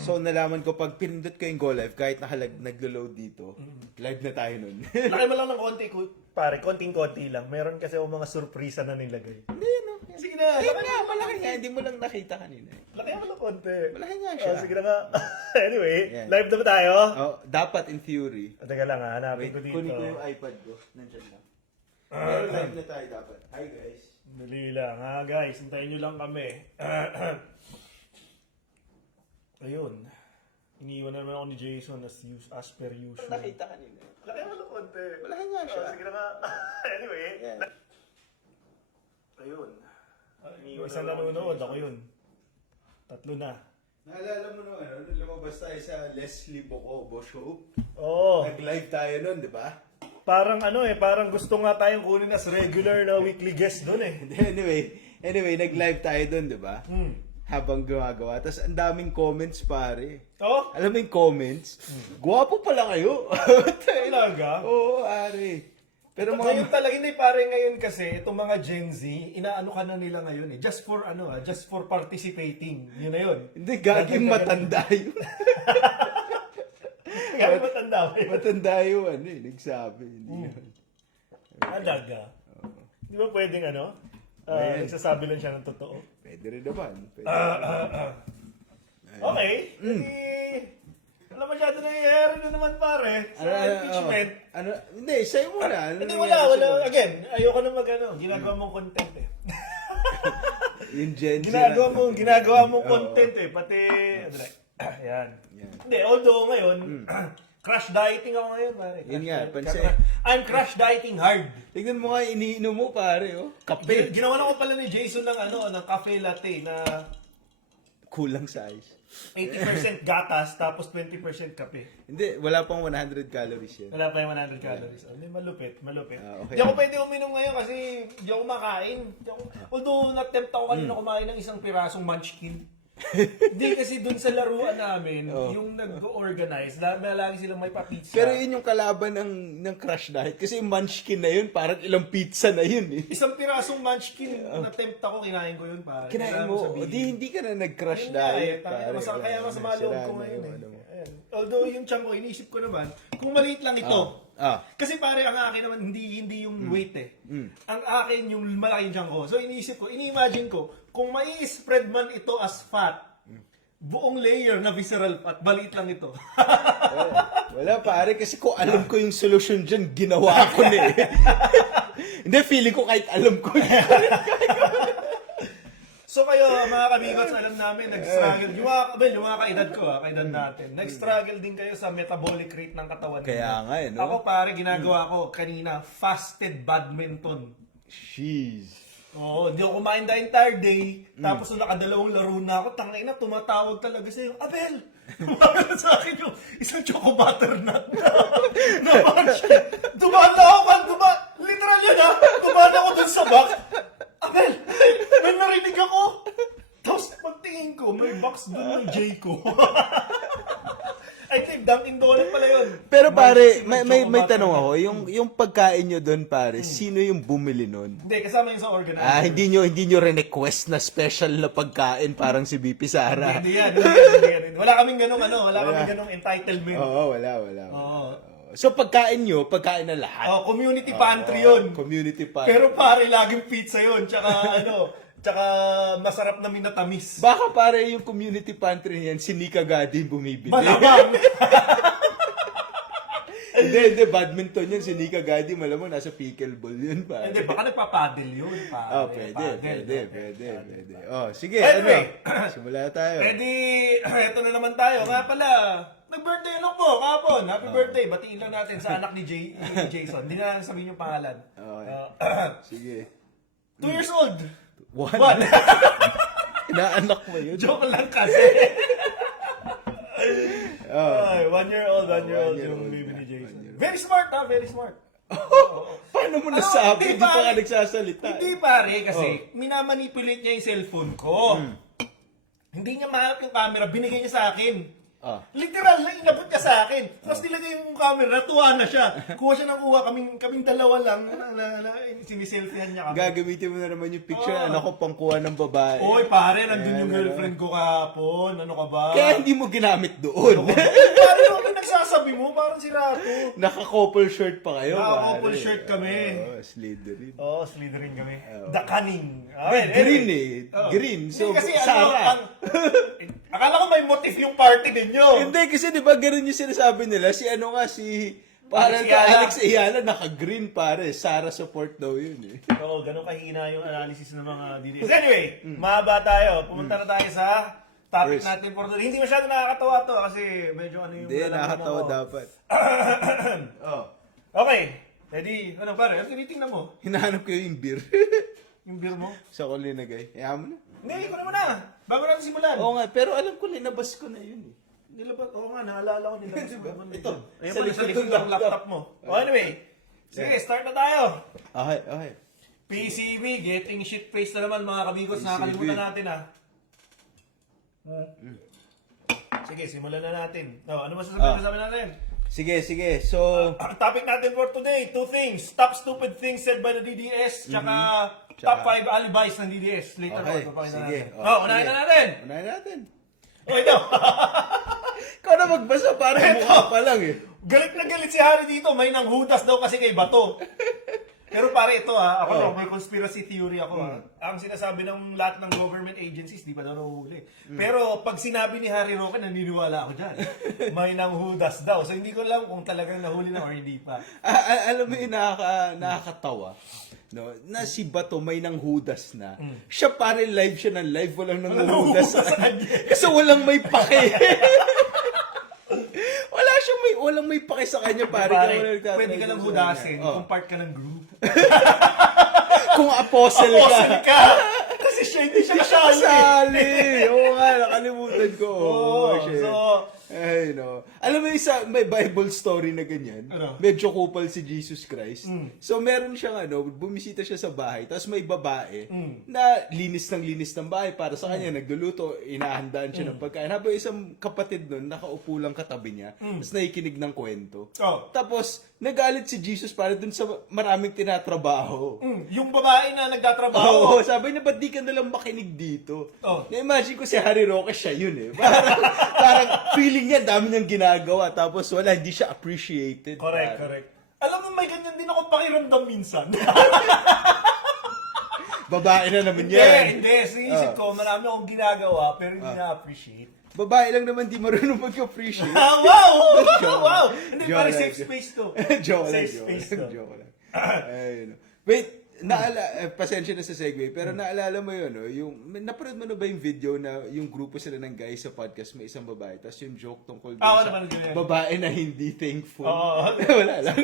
So, nalaman ko pag pinindot ko yung Go Live, kahit naglo-load dito, live na tayo nun. Laki mo lang ng konti, pare. Konting-konti lang. Meron kasi mga surpresa na nilagay. Hindi, no? Sige na. Ayun nga, malaki nga. Hindi mo lang nakita kanina. Laki mo ng konti. Malaki nga siya. Sige na nga. Anyway, Yan. live na ba tayo? Oh, dapat in theory. Teka lang ha, hanapin Wait, ko dito. kunin ko yung iPad ko. Nandiyan lang. Pero live na tayo dapat. Hi guys. Dali lang ha guys, hintayin nyo lang kami. Ayun. Iniwan na naman ako ni Jason as per usual. Nakita kanina. Laki mo ng konti. Malaki nga siya. Sige na nga. Anyway. Yan. Ayun. Yung isang nanonood, ako yun. Tatlo na. Naalala mo nung nung lumabas tayo sa Leslie Bocobo show? Oo. Nag-live tayo nun, di ba? Parang parang gusto nga tayong kunin as regular na weekly guest doon eh. Anyway, nag-live tayo dun, di ba? Habang gumagawa. Tapos ang daming comments, pare. Oh? Alam mo yung comments? Gwapo pala kayo. Talaga? Oo, are. Pero Ngayon mga... talaga hindi pare ngayon kasi itong mga Gen Z, inaano ka na nila ngayon eh. Just for just for participating. Yun na yun. Hindi, gaging matanda yun. Kaya matanda mo yun. Matanda yun, nagsabi. Hindi yun. Talaga. Di ba pwedeng Ayan. nagsasabi lang siya ng totoo? Pwede rin naman. Pwede Okay. Wala masyado nangyayari na naman pare. Sa impeachment. Hindi, sa'yo muna. Hindi, wala. Again, ayoko na ginagawa mong content eh. Yung Gen Z. Ginagawa mong content eh. Pati, yan. Hindi, although ngayon, crash dieting ako ngayon pare. Yun nga, pansin. I'm crash dieting hard. Tignan mo nga, iniinom mo pare, oh. Kape. Ginawa na ko pala ni Jason ng ng cafe latte na Kulang sa ice. 80% gatas tapos 20% kape. Hindi, wala pang 100 calories yan. Wala pa yung 100 calories. Hindi, malupit. Okay. Hindi ako pwede uminom ngayon kasi hindi ako makain. Although, na-tempt ako kanina kumain ng isang pirasong munchkin. Hindi kasi dun sa laruan namin, yung nag-organize, lagi silang may pa-pizza. Pero yun yung kalaban ng crush diet. Kasi yung munchkin na yun, parang ilang pizza na yun eh. Isang pirasong munchkin, na-tempt ako, kinain ko yun pa. Kinain mo, hindi ka na nag-crush Yun nga diet. Kaya masama loob ko ngayon eh. Ayan. Although yung tiyan ko, inisip ko naman, kung maliit lang ito. Kasi pare, ang akin naman, hindi yung weight eh. Ang akin yung malaking tiyan ko. So inisip ko, ini-imagine ko, kung mai-spread man ito as fat, buong layer na visceral fat, maliit lang ito. Wala pare, kasi kung alam ko yung solution dyan, ginawa ko na eh. Hindi, feeling ko kahit alam ko yun. So kayo, mga kamigots, alam namin, nag-struggle. Yung mga kaedad ko, kaedad natin, nag-struggle din kayo sa metabolic rate ng katawan. Kaya nga eh, no? Ako pare, ginagawa ko kanina, fasted badminton. Jeez. Oo, hindi ako kumain the entire day. Tapos nung nakadalawang laro na ako, tangay na, tumatawag talaga sa'yo, Abel! Tumawag sa akin yung isang choco butternut na bunch. Dumaan na ako, literal yun ha, dumaan ako dun sa box. Abel! May narinig ako! Tapos pagtingin ko, may box dun ng J ko. I think Dunkin' Donut pala yun. Pero pare, may tanong ako, yung pagkain nyo doon pare, sino yung bumili nun? Hindi, kasama yun sa organizer. Hindi nyo request na special na pagkain parang si BP Sara. Hindi yan. Wala kaming ganong entitlement. Oo, wala. Oo. So pagkain nyo, pagkain na lahat. Oh, community pantry yun. Community pantry. Pero pare, laging pizza yun. Tsaka masarap na minatamis. Baka pare yung community pantry niyan, si Nika Gadin bumibili. Malamang. Hindi, badminton yun, si Nika Gadin, malamang nasa pickleball yun pare. Hindi, baka nagpapadel yun. Pare. Pwede. Oh, sige, Anyway. Simula tayo. Eto na naman tayo. Nga pala, nag-birthday anak mo kahapon. Happy birthday. Batiin lang natin sa anak ni Jason. Hindi na lang sabihin yung pangalan. Okay. Sige. 2 years old. One? Inaanak mo yun? Joke lang kasi. Ay, 1 year old yung baby ni Jason. Very smart very smart. Paano mo nasabi? Hindi pa ka nagsasalita. Hindi pare, kasi minamanipulate niya yung cellphone ko. Hindi niya mahanap yung camera, binigay niya sa akin. Literal, inabot niya sa akin. Tapos nilagay yung camera, natuwa na siya. Kuha siya ng kuha, kaming dalawa lang, siniselfiehan niya kami. Gagamitin mo na naman yung picture, anak ko pangkuha ng babae. Oy, pare, nandun yung girlfriend ko kahapon. Ano ka ba? Kaya hindi mo ginamit doon. Pare, ano nagsasabi mo? Parang sila to. Naka-couple shirt pa kayo. Naka-couple pare. shirt kami. Slytherin. Oo, Slytherin kami. The Cunning. Green Green. So, kasi Sarah. akala ko may motif yung party ninyo. Hindi, kasi di ba ganun yung sinasabi nila? Si parang Si Ayala. Alex Ayala, naka-green pare. Sarah support daw yun eh. Oo, ganun kahina yung analysis ng mga DDS. Anyway, mahaba tayo. Pumunta na tayo sa topic First. natin for today. Hindi masyado nakakatawa to kasi medyo ano yung... Hindi, nalalaman nakakatawa ko. dapat. Okay. Ready? Ano pare? Ano tinitingnan mo? Hinahanap ko yung beer. Yung beer mo? Sa ko linagay. Kaya mo na. Hindi, ikaw naman na. Bago natin simulan. Oo nga, pero alam ko linabas ko na yun eh. Nilabas, oo nga, naalala ko nilabas ko. Ito, Ayan sa pala sa likod likod ng ng laptop mo. Anyway, sige, start na tayo. Okay. PCB, getting shit faced na naman mga kabigos. PCB. Nakakalimutan natin Sige, simulan na natin. Ano masasabi natin? Sige. So, Ang topic natin for today, two things. Top stupid things said by the DDS, tsaka top 5 alibis ng DDS. Later okay. on, papakita Sige. natin. Unahin na natin. Unahin natin. Okay, ito. Ikaw na magbasa, parang mukha pa lang eh. Galit na galit si Harry dito. May nanghudas daw kasi kay Bato. Pero pare, ito ako may conspiracy theory ako Ang sinasabi ng lahat ng government agencies, di pa daw nahuhuli. Pero pag sinabi ni Harry Roque, naniniwala ako dyan. May nanghudas daw. So hindi ko alam kung talagang nahuli na or hindi pa. Alam mo yung nakakatawa. No, na si Bato may nanghudas na. Siya pare live siya ng live, walang nanghudas sa kanya. Kasi walang may pake. Walang may pake sa kanya pare. Pwede ka lang hudasin kung part ka ng group. Kung apostle ka. Kasi siya hindi siya kasali. Kasali. Oo nga, nakalimutan ko. Alam mo may Bible story na ganyan. Ano? Medyo kupal si Jesus Christ. So meron siyang bumisita siya sa bahay, tapos may babae na linis ng bahay para sa kanya, nagluluto, inahandaan siya ng pagkain. Habang isang kapatid nun, nakaupo lang katabi niya, tapos nakikinig ng kwento. Tapos nagalit si Jesus para dun sa maraming tinatrabaho. Yung babae na nagtatrabaho. Oo, sabi niya, ba't di ka nalang makinig dito? Na-imagine ko si Harry Roque siya yun eh. Parang feeling niya, dami niyang ginagawa. Tapos wala, hindi siya appreciated. Correct. Alam mo, may ganyan din ako pakiramdam minsan. Babae na naman yan. Hindi. Sa isip ko, marami akong ginagawa, pero hindi na-appreciate. Babae lang naman di marunong mag-appreciate. Wow! Hindi, parang safe space to. Joke Safe space to. lang. Ayun. Wait, pasensya na sa segue, pero naalala mo yun, yung, napanood mo na ba yung video na yung grupo sila ng guys sa podcast, may isang babae, tapos yung joke tungkol dun sa babae na hindi thankful. Wala lang.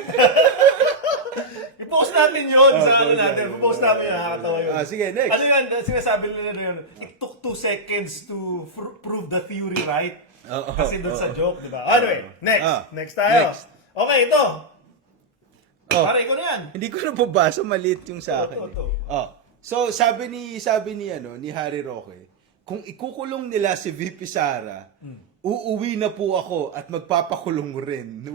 I-post natin yun sa natin. I-post natin yun. Nakakatawa yun. Sige, next. Ano yun? Sinasabi nila yun. It took 2 seconds to prove the theory right. Kasi dun sa joke, di ba? Anyway, next. Next tayo. Next. Okay, ito. Pare, ikaw na yan. Hindi ko nababasa, maliit yung sa akin. So, sabi ni Harry Roque, kung ikukulong nila si VP Sara, uuwi na po ako at magpapakulong rin.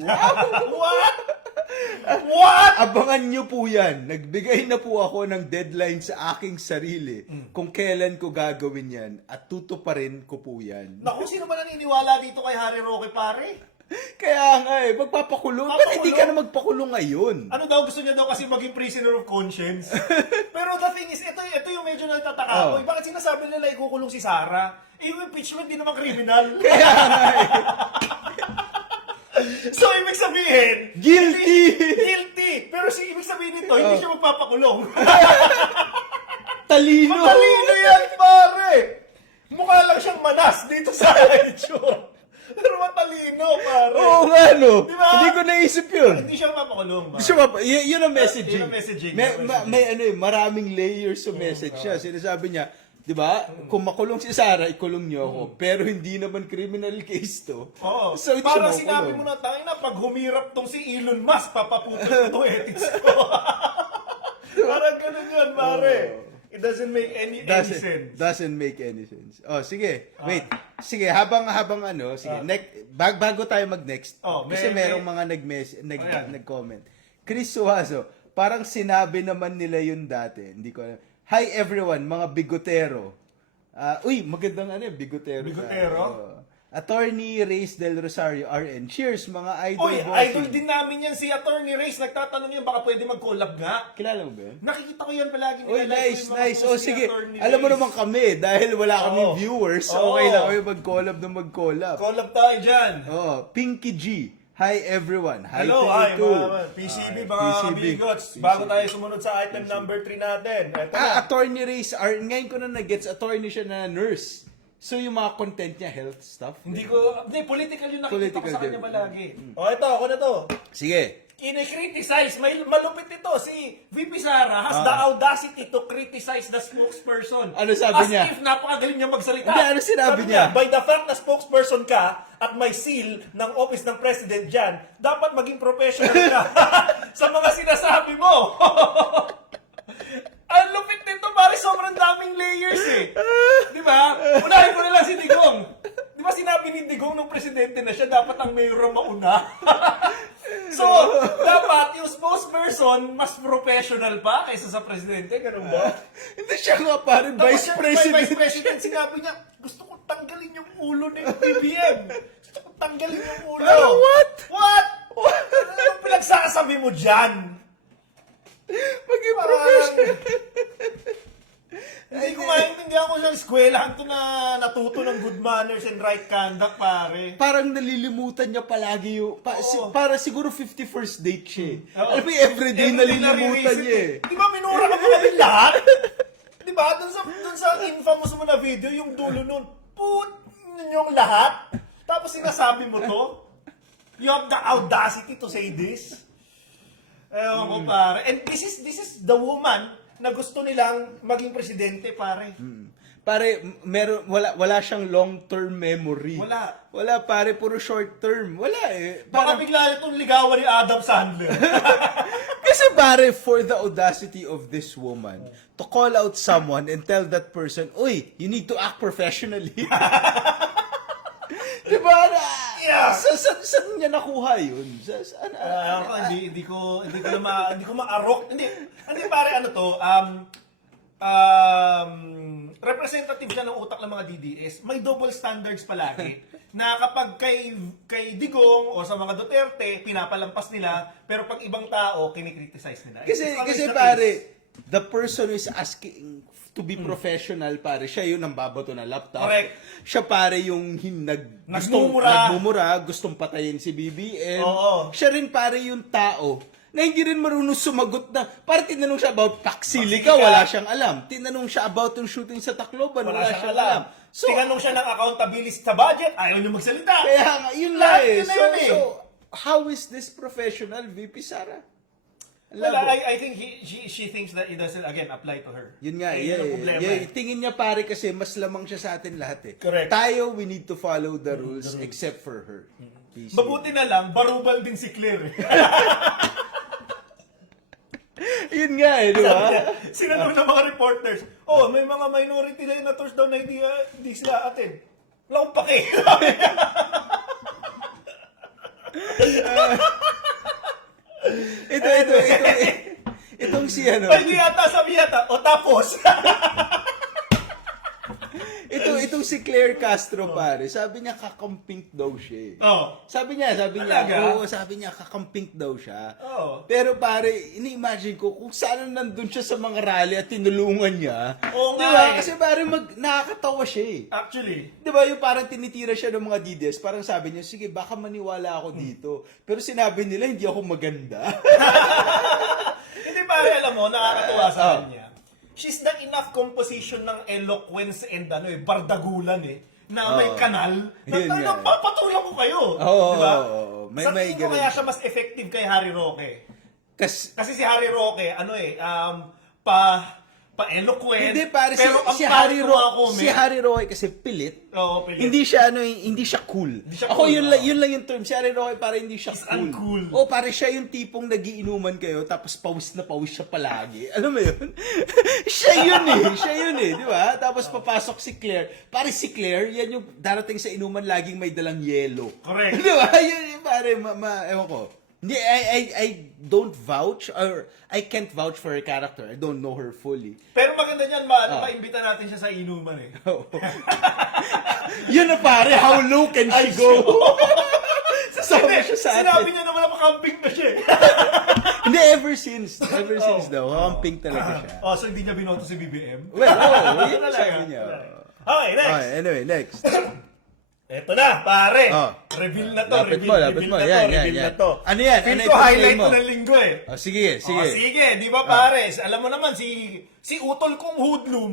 What? Abangan nyo po yan. Nagbigay na po ako ng deadline sa aking sarili kung kailan ko gagawin yan at tutuparin ko po yan. Naku, sino ba naniniwala dito kay Harry Roque, pare? Kaya nga magpapakulong. Ba't hindi ka na magpakulong ngayon? Ano daw, gusto niya daw kasi maging prisoner of conscience. Pero the thing is, ito yung medyo nagtataka ko. Bakit sinasabi nila ikukulong si Sarah? Yung impeachment, di naman kriminal. Kaya nga So, ibig sabihin, Guilty! Pero ibig sabihin nito, hindi siya magpapakulong. Talino! Matalino yan, pare! Mukha lang siyang manas dito sa itsure. Pero matalino, pare. Oo nga, no? Diba? Hindi ko naisip yun. Hindi siya mapakulong. Yun ang messaging. Yun ang messaging. May maraming layers sa message siya. Sinasabi niya, di ba? Kung makulong si Sarah, ikulong niyo ako. Pero hindi naman criminal case to. Oo. So, parang sinabi mo na, tangina, pag humirap tong si Elon Musk, papaputol ko itong ethics ko. Parang ganun yun, pare. It doesn't make any sense. Doesn't make any sense. Oh, sige. Wait. Sige, habang ano, sige. Bago tayo mag-next. Kasi merong mga nag-comment. Chris Suazo, parang sinabi naman nila yun dati. Hindi ko alam. Hi everyone, mga bigotero. Magandang bigotero. Bigotero? Attorney Reyes del Rosario, RN. Cheers, mga idol. Idol din namin yan si Attorney Reyes. Nagtatanong yan, baka pwede mag-collab nga. Kilala mo ba yun? Nakikita ko yan palagi. Nice. Sige. Alam mo naman kami, dahil wala kaming viewers, okay lang kami mag-collab. Collab tayo dyan. Pinky G. Hi everyone. Hello, hi to you too. PCB, mga bigots. Bago tayo sumunod sa item number 3 natin. Attorney Reyes, ngayon ko na nag-gets, attorney siya na nurse. So yung mga content niya, health stuff? Hindi, political yung nakikita ko sa kanya palagi. Ako na to. Sige. Kine-criticize, malupit ito, si VP Sara has the audacity to criticize the spokesperson. Ano sabi niya? As if napakagaling niya magsalita. Ano sinabi niya? By the fact na spokesperson ka at may seal ng office ng president dyan, dapat maging professional ka sa mga sinasabi mo. Ang lupit nito, pare, sobrang daming layers Di ba? Unahin ko na lang si Digong. Di ba sinabi ni Digong nung presidente na siya, dapat ang mayor ang mauna? So, dapat yung spokesperson mas professional pa kaysa sa presidente, ganun ba? Hindi siya nga parang vice president. Vice president, sinabi niya, gusto ko tanggalin yung ulo ng BBM. Gusto ko tanggalin yung ulo. What? Anong pinagsasabi mo dyan? Maging professional. Hindi ko maintindihan ko sa eskwelahan to na natuto ng good manners and right conduct, pare. Parang nalilimutan niya palagi yung... para siguro 51st date siya. Alam mo, everyday Everyday nalilimutan niya Di ba minura ka kami lahat? Di ba? Dun sa infamous mo na video, yung dulo nun, yung lahat. Tapos sinasabi mo to? You have the audacity to say this? Ewan ko, pare. And this is the woman na gusto nilang maging presidente, pare. Pare, wala siyang long-term memory. Wala, pare, puro short-term. Wala Baka bigla itong ligawan ni Adam Sandler. Kasi pare, for the audacity of this woman to call out someone and tell that person, uy, you need to act professionally. Diba? Yeah. Saan niya nakuha yun? Hindi ko ma-arok. Hindi pare, ano to, representative siya ng utak ng mga DDS. May double standards palagi. Na kapag kay Digong o sa mga Duterte, pinapalampas nila, pero pag ibang tao, kinikriticize nila. Kasi pare, the person who is asking to be professional, pare, siya yun ang babato ng laptop. Correct. Siya pare yung nagmumura, gustong patayin si BBM. Oo. Siya rin pare yung tao na hindi rin marunong sumagot na. Pare, tinanong siya about Paxilica, wala siyang alam. Tinanong siya about yung shooting sa Tacloban, wala siyang alam. So, tinanong siya ng accountability sa budget, ayaw niya magsalita. Kaya nga, yun lang So, how is this professional, VP Sara? Well, I think she thinks that it doesn't, again, apply to her. Yun nga, tingin niya pare kasi mas lamang siya sa atin lahat Correct. Tayo, we need to follow the rules except for her. Mabuti na lang, barubal din si Claire. Yun nga di ba? Sinanong ng mga reporters, may mga minority senators daw na hindi sila atin. Wala akong pake. Itong si ano. Hindi yata, sabi yata, tapos. Itong si Claire Castro pare, sabi niya kakampink daw siya. Sabi niya, kakampink daw siya. Pero pare, ini-imagine ko kung saan nandun siya sa mga rally at tinulungan niya. Diba? Kasi pare nakakatawa siya Actually. Diba yung parang tinitira siya ng mga DDS, parang sabi niya, sige baka maniwala ako dito. Pero sinabi nila, hindi ako maganda. Hindi pare, alam mo, nakakatawa sa kanya. She's not enough composition ng eloquence and bardagulan na may kanal. Papatulang ko kayo. Diba? Sa tingin ko kaya siya mas effective kay Harry Roque. Kasi si Harry Roque, pa-eloquent. Hindi pare, pero ang si pangit ng mga Si Harry Roque kasi pilit. Oo, pilit. Hindi siya hindi siya cool. Hindi siya Ako cool, yun lang yung term. Si Harry Roque para hindi siya He's cool. uncool. O pare siya yung tipong nagiinuman kayo tapos pawis na pawis siya palagi. Alam mo yun? Siya yun eh, di ba? Tapos papasok si Claire. Pare si Claire, yan yung darating sa inuman laging may dalang yelo. Correct. Di ba? Yun, pare, ewan ko. Hindi, I don't vouch or I can't vouch for her character. I don't know her fully. Pero maganda niyan, maimbita natin siya sa inuman eh. Yun na pare, how low can she go? Sasama siya sa Sinabi atin. niya naman camping na siya eh. Hindi, ever since daw, camping talaga siya. Oh, so hindi niya binoto si BBM? Well, yun ang sabi niya. Okay, next. Okay, anyway, next. Eto na, pare. Oh. Reveal na to. Lapit mo. Reveal Yan. na to. Ano yan? Feel Ano ko ito highlight mo? ko ng linggo eh. Oh, sige. Oh, sige, di ba pare? Alam mo naman, si Utol kong hoodlum,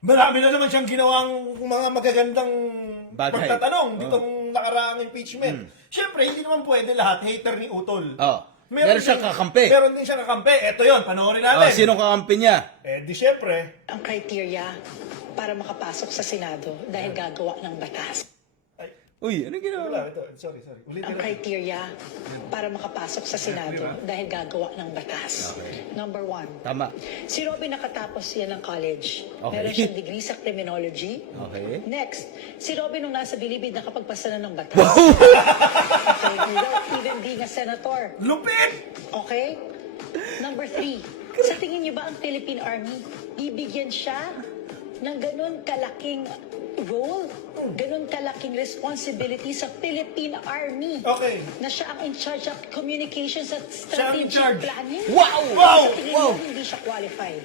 marami na naman siyang ginawang mga magagandang Bagay. pagtatanong ditong nakaraang impeachment. Siyempre, hindi naman pwede lahat hater ni Utol. Oh. Meron siyang kakampi. Meron din siyang kakampi. Eto yon, panoorin Oh, natin. sinong kakampi niya? Di siyempre. Ang criteria para makapasok sa Senado dahil gagawa ng batas. Uy, ano Wala, ginawa? ito. Sorry. Ulit Ang criteria para makapasok sa Senado dahil gagawa ng batas. Number 1. Tama. Si Robin nakatapos yan ng college. Okay. Meron siyang degree sa criminology. Okay. Next, si Robin nung nasa Bilibid nakapagpasa na ng batas. Okay, without even being a senator. Lupit! Okay? Number 3, sa tingin niyo ba ang Philippine Army, bibigyan siya ng ganun kalaking role, ganun kalaking responsibility sa Philippine Army? Okay. Na siya ang in charge of communications at Siya ang in strategic charge. planning? Wow! Wow! Sa tingin Wow! niyo hindi siya qualified?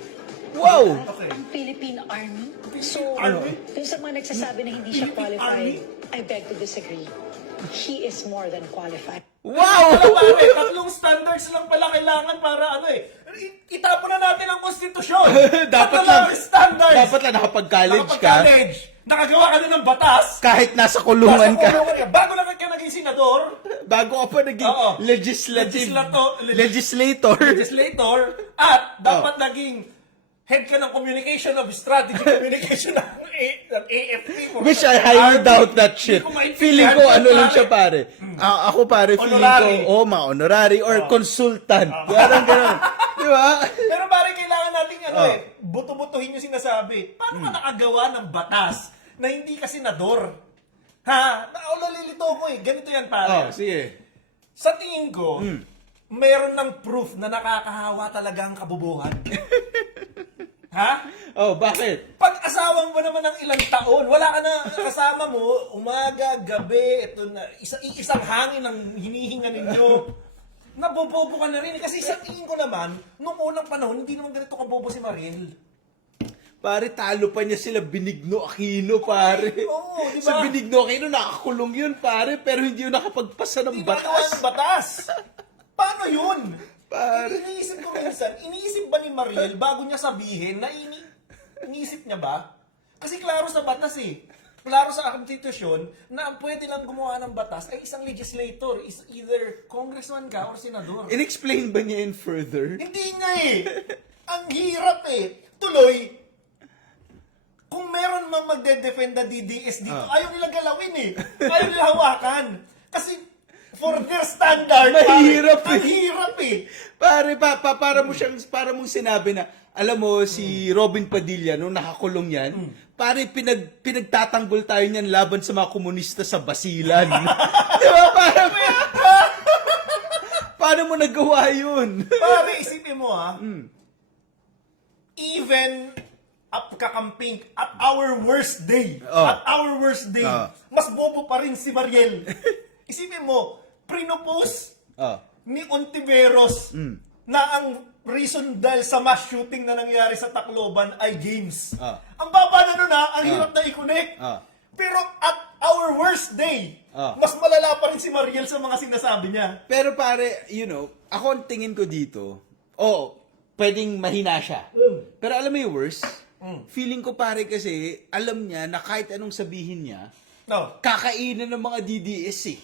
Wow! Okay. Ang Philippine Army? So, Army? dun sa mga nagsasabi na hindi siya Philippine qualified, Army? I beg to disagree. He is more than qualified. Wow! Wala pare, tatlong standards lang pala kailangan para ano eh. Itapon na natin ang konstitusyon. Dapat Tatlo lang, ang standards. dapat lang nakapag-college ka. Nakapag-college. Nakagawa ka na ng batas. Kahit nasa kulungan Nasa ka. kulungan ka. Bago na ka naging senador, Bago ka pa naging Oo. legislator. legislator, at dapat naging head ka ng communication of strategy communication ng AFP. Which I highly doubt that shit. Hindi ko maintindihan Feeling ko yun, ano lang pare. siya pare. Ako pare, feeling Honorary. ko, mga honorary or consultant. Parang gano'n. Di ba? Pero pare, kailangan natin buto-butuhin yung sinasabi. Paano ka nakagawa ng batas na hindi ka senador? Ha? Nalilito ko eh. Ganito yan pare. Sige. Sa tingin ko, meron ng proof na nakakahawa talaga ang kabubuhan. Ha? Bakit? Pag-asawang mo naman ng ilang taon, wala ka na kasama mo, umaga, gabi, ito na, isang hangin ang hinihinga ninyo. Nabobobo ka na rin. Kasi sa tingin ko naman, nung unang panahon, hindi naman ganito kabobo si Mariel. Pare, talo pa niya sila Benigno Aquino, pare. Oo, di ba? Sa Benigno Aquino, nakakulong yun, pare, pero hindi yun nakapagpasa ng Hindi ba gawa batas. ng batas? Paano yun? Pare. Iniisip ko minsan, iniisip ba ni Mariel bago niya sabihin na iniisip niya ba? Kasi klaro sa batas eh. Klaro sa konstitusyon na ang pwede lang gumawa ng batas ay isang legislator. Is either congressman ka or senador. In-explain ba niya in further? Hindi nga eh. Ang hirap eh. Tuloy, kung meron mang magde-defend na DDS dito, ayaw nila galawin eh. Ayaw nila hawakan. Kasi for their standard, Mahirap pare, eh. ang hirap eh. Pare, para mong sinabi na, alam mo, si Robin Padilla, nung nakakulong yan, pare, pinagtatanggol tayo niyan laban sa mga komunista sa Basilan. Di ba? Paano mo nagawa yun? Pare, isipin mo even kakamping at our worst day, mas bobo pa rin si Mariel. Isipin mo, prinopose ni Ontiveros na ang reason dahil sa mass shooting na nangyari sa Tacloban ay games. Ang baba na nun ang hirap na i-connect. Pero at our worst day, mas malala pa rin si Mariel sa mga sinasabi niya. Pero pare, ako ang tingin ko dito, pwedeng mahina siya. Pero alam mo yung worst? Feeling ko pare kasi, alam niya na kahit anong sabihin niya, kakainin ng mga DDS eh.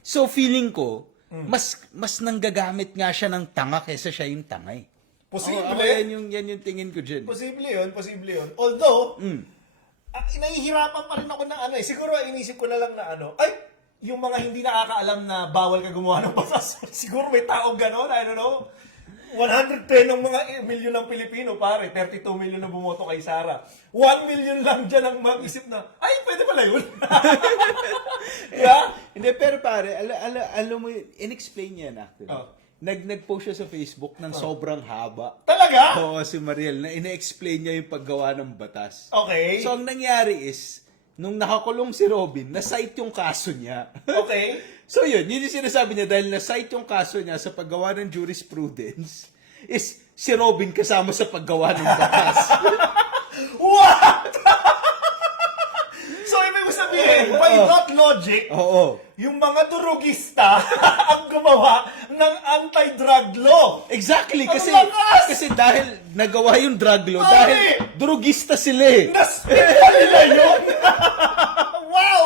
So feeling ko, mas nanggagamit nga siya ng tanga kaysa siya yung tanga eh. Posible. Ako, yan yung tingin ko dyan. Posible yun. Although, nahihirapan pa rin ako na ano eh. Siguro inisip ko na lang na ano, yung mga hindi nakakaalam na bawal ka gumawa ng batas. Siguro may taong gano'n, I don't know. 110 ng mga milyon ng Pilipino, pare. 32 milyon na bumoto kay Sara. 1 million lang dyan ang mag-isip na, pwede pala yun. Yeah? Hindi, pero pare, alam mo yun, in-explain niya na. Oh. Nag-post siya sa Facebook ng sobrang haba. Talaga? Oo, si Mariel, na ina-explain niya yung paggawa ng batas. Okay. So, ang nangyari is, nung nakakulong si Robin, na-cite yung kaso niya. Okay. So, yun yung sinasabi niya, dahil na-cite yung kaso niya sa paggawa ng jurisprudence, is si Robin kasama sa paggawa ng batas. What? So, ibig ko sabihin, by that logic, Oo. yung mga durugista ang gumawa ng anti-drug law. Exactly, Ang kasi lakas! kasi dahil nagawa yung drug law, Pare! dahil drugista sila eh. Naspit pa nila yun! Wow!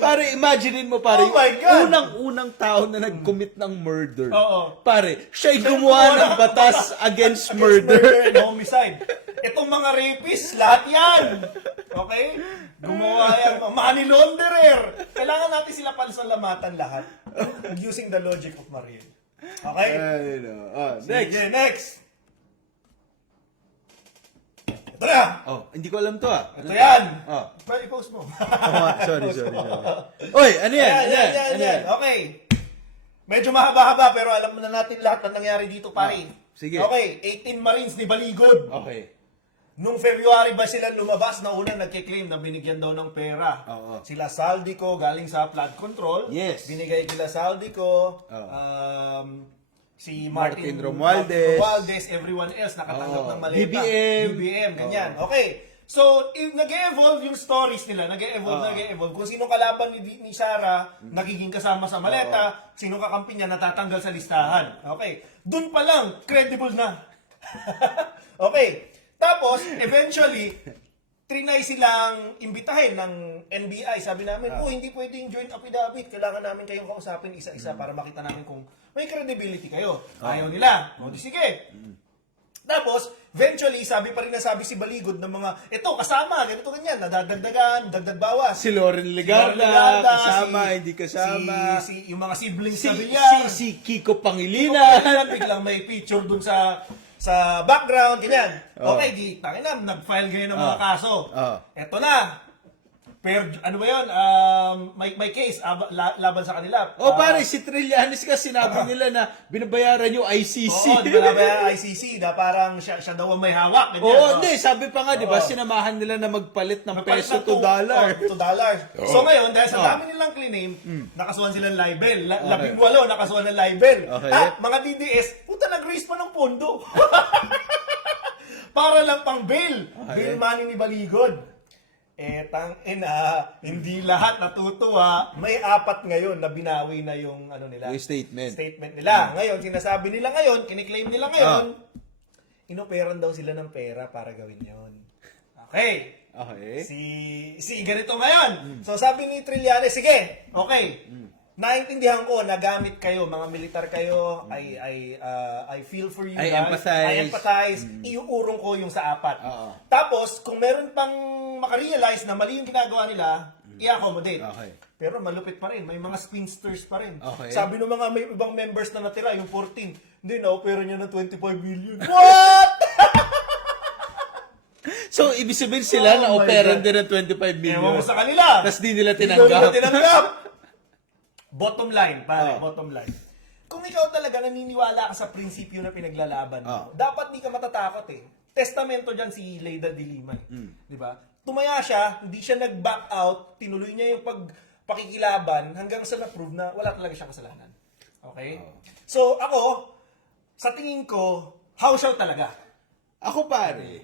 Pare, imaginein mo, pare, Oh my God! unang tao na nag-commit ng murder. Oo. Pare, siya'y gumawa ng batas against murder. and homicide. Itong mga rapists, lahat yan. Okay? Gumawa yan. Money launderer. Kailangan natin sila pasalamatan lahat. Using the logic of Mariel. Okay? Ay, no. Next. Sige, next. Ito na. Oh, hindi ko alam to ah. Ito yan. Oh. Pero i-post mo. Sorry. Oy, ano yan? Yan. Okay. Medyo mahaba-haba pero alam na natin lahat na nangyari dito, pare. Sige. Okay, 18 Marines ni Baligod. Okay. Nung February ba sila lumabas na unang nagkiklaim na binigyan daw ng pera? Oo. Sila Saldico galing sa flood control. Yes. Binigay kila Saldico. Oo. Si Martin Martin Romualdez. everyone else nakatanggap Oo. ng maleta. BBM, ganyan. Okay. So, nag-evolve yung stories nila. Nag-evolve. Kung sino kalaban ni Sara, nagiging kasama sa maleta. Sino kakampi niya, natatanggal sa listahan. Okay. Doon pa lang, credible na. Okay. Tapos, eventually, trinay silang imbitahin ng NBI. Sabi namin, hindi pwedeng joint affidavit. Kailangan namin kayong kausapin isa-isa para makita namin kung may credibility kayo. Ayaw nila. O, di sige. Tapos, eventually, sabi si Baligod ng mga, ito, kasama, ganito, ganyan, nadadagdagan, dagdag bawas. Si Loren Legarda, kasama, hindi kasama. Yung mga siblings sa Villar. Si Kiko Pangilinan. Biglang may picture dun sa background, ganyan. Oh. Okay, di, tangina, nag-file ngayon ng mga kaso. Oh. Eto na. Pero, ano ba yun? May case laban sa kanila. Pare, si Trillanes ka, sinabi nila na binabayaran yung ICC. Oo, di ba nabayaran ICC na parang siya daw ang may hawak. Ganyan, Oo, hindi. Sabi pa nga, di ba, Oo. sinamahan nila na magpalit ng Nagpalit peso na to dollar. to dollar. So ngayon, dahil sa dami nilang claim, nakasuhan silang libel. 18 nakasuhan ng libel. Okay. Mga DDS, puta nag-raise pa ng pondo. Para lang pang bail. Bail money ni Baligod. Hindi lahat natutuwa. May 4 ngayon na binawi na yung ano nila. Yung statement. Nila. Ngayon, sinasabi nila ngayon, kiniklaim nila ngayon, inoperan daw sila ng pera para gawin yon. Okay. Okay. Si ganito ngayon. So sabi ni Trillanes, sige, okay. Naintindihan ko na gamit kayo, mga militar kayo, I feel for you I guys. empathize. I empathize. Iuurong ko yung sa 4. Oo. Tapos, kung meron pang makarealize na mali yung ginagawa nila, i-accommodate. Okay. Pero malupit pa rin. May mga spinsters pa rin. Okay. Sabi ng mga may ibang members na natira, yung 14, hindi na, opera niya ng 25 million. What? So, ibig sabihin sila na Oh my operan God. din ng 25 million. Ewan ko sa kanila. Tapos di nila Hindi tinanggap. nila tinanggap. Bottom line, pare, bottom line. Kung ikaw talaga naniniwala ka sa prinsipyo na pinaglalaban mo, dapat di ka matatakot eh. Testamento dyan si Leyda de Lima. Di ba? Tumaya siya, hindi siya nag-back out, tinuloy niya yung pakikilaban hanggang sa na-prove na wala talaga siyang kasalanan. Okay? So, ako, sa tingin ko, house out talaga. Ako pare,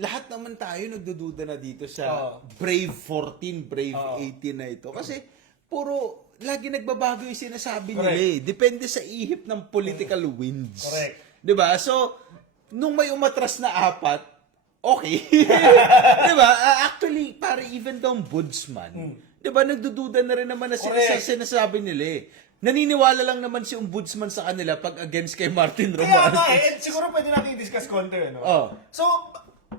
lahat naman tayo nagdududa na dito sa Brave 14, Brave 18 na ito. Kasi puro lagi nagbabago yung sinasabi nila eh. Depende sa ihip ng political winds. Correct. 'Di ba? So, nung may umatras na 4, okay. 'Di ba? Actually, pare, even though ombudsman, di ba, nagdududa na rin naman na sila sa Correct. sinasabi nila eh. Naniniwala lang naman si ombudsman sa kanila pag against kay Martin Kaya Romualdez. nga eh, siguro pwede natin i-discuss konti, no? Oh. So,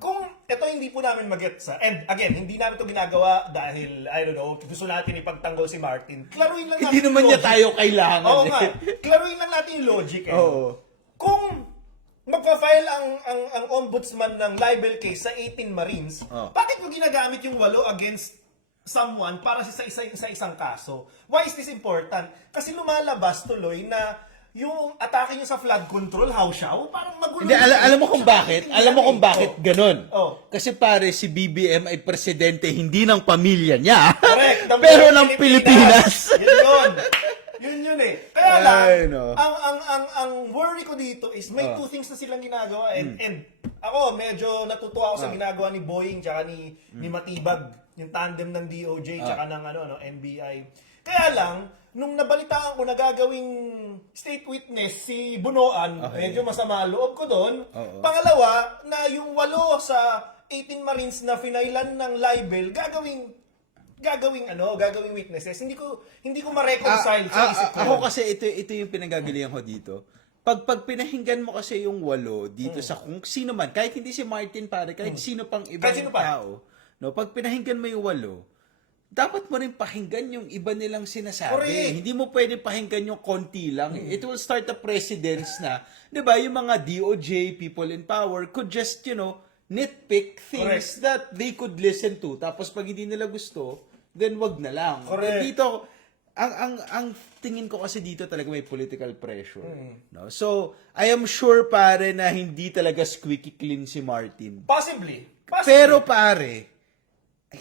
kung ito hindi po namin mag-gets, and again, hindi namin ito ginagawa dahil, I don't know, gusto natin ipagtanggol si Martin. Klaruin lang natin Hindi naman yung niya logic. tayo kailangan Oo eh. nga. Klaruin lang natin yung logic eh. Oo. Kung magpa-file ang ombudsman ng libel case sa 18 Marines, Oh. bakit mo ginagamit yung 8 against someone para sa isang kaso? Why is this important? Kasi lumalabas tuloy na yung atake nyo sa flood control, how parang magulo. Hindi, alam mo kung bakit? Alam mo kung bakit ganun? Oh. Kasi pare, si BBM ay presidente hindi ng pamilya niya, Correct. pero ng Pilipinas. Yun eh. Kaya lang, Ay, no. ang worry ko dito is may two things na silang ginagawa and ako medyo natutuwa ako sa ginagawa ni Boying tsaka ni Matibag, yung tandem ng DOJ tsaka ng NBI. Kaya lang, nung nabalitaan ko na gagawing state witness si Bunoan, medyo masama loob ko doon. Pangalawa, na yung 8 sa 18 Marines na finailan ng libel, gagawing witnesses. Hindi ko ma-reconcile sa isip ko. Ako kasi ito yung pinagagalihan ko dito. Pag pinahinggan mo kasi yung 8 dito sa kung sino man, kahit hindi si Martin pare, kahit sino pang ibang Kahit sino pa. tao, no, pag pinahinggan mo yung 8, dapat mo rin pakinggan yung iba nilang sinasabi. Correct. Hindi mo pwede pakinggan yung konti lang. It will start a precedence na, 'di ba, yung mga DOJ, people in power could just, nitpick things Correct. that they could listen to. Tapos pag hindi nila gusto, then wag na lang. Correct. Dito, ang tingin ko kasi dito talaga may political pressure. No? So, I am sure pare na hindi talaga squeaky clean si Martin. Possibly. Pero pare,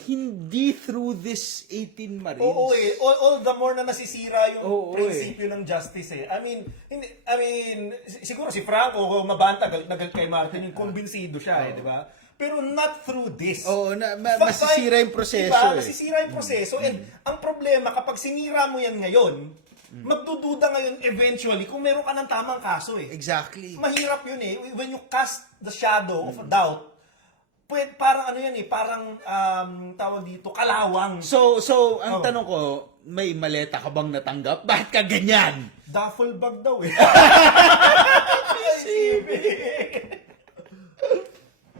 hindi through this 18 Marines. Oo eh. All the more na nasisira yung Oo, prinsipyo ng justice eh. I mean, siguro si Franco, mabanta, galit na galit kay Martin, yung kumbinsido siya eh, di ba? Pero not through this. Oo, masisira yung proseso Diba? eh. Masisira yung proseso. And ang problema, kapag sinira mo yan ngayon, magdududa ngayon eventually kung meron ka ng tamang kaso eh. Exactly. Mahirap yun eh. When you cast the shadow of a doubt, parang ano yan eh, parang tawag dito, kalawang. So ang tanong ko, may maleta ka bang natanggap? Bakit ka ganyan? Duffel bag daw eh.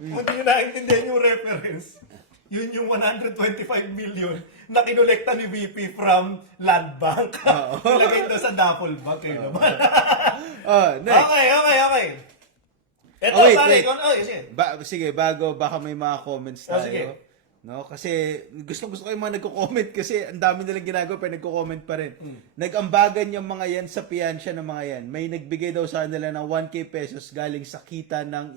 Kung di nyo naintindihan yung reference, yun yung 125 million na kinolekta ni VP from Land Bank. Nilagay ito sa duffel bag kayo naman. Next. Okay. Ito, Oh, wait, pare, wait. Sige. Sige, bago, baka may mga comments tayo. Sige. No, kasi gusto ko yung mga nagko-comment kasi ang dami nilang ginagawa pero nagko-comment pa rin. Nag-ambagan yung mga yan sa piyansya ng mga yan. May nagbigay daw sa kanila ng 1K pesos galing sa kita ng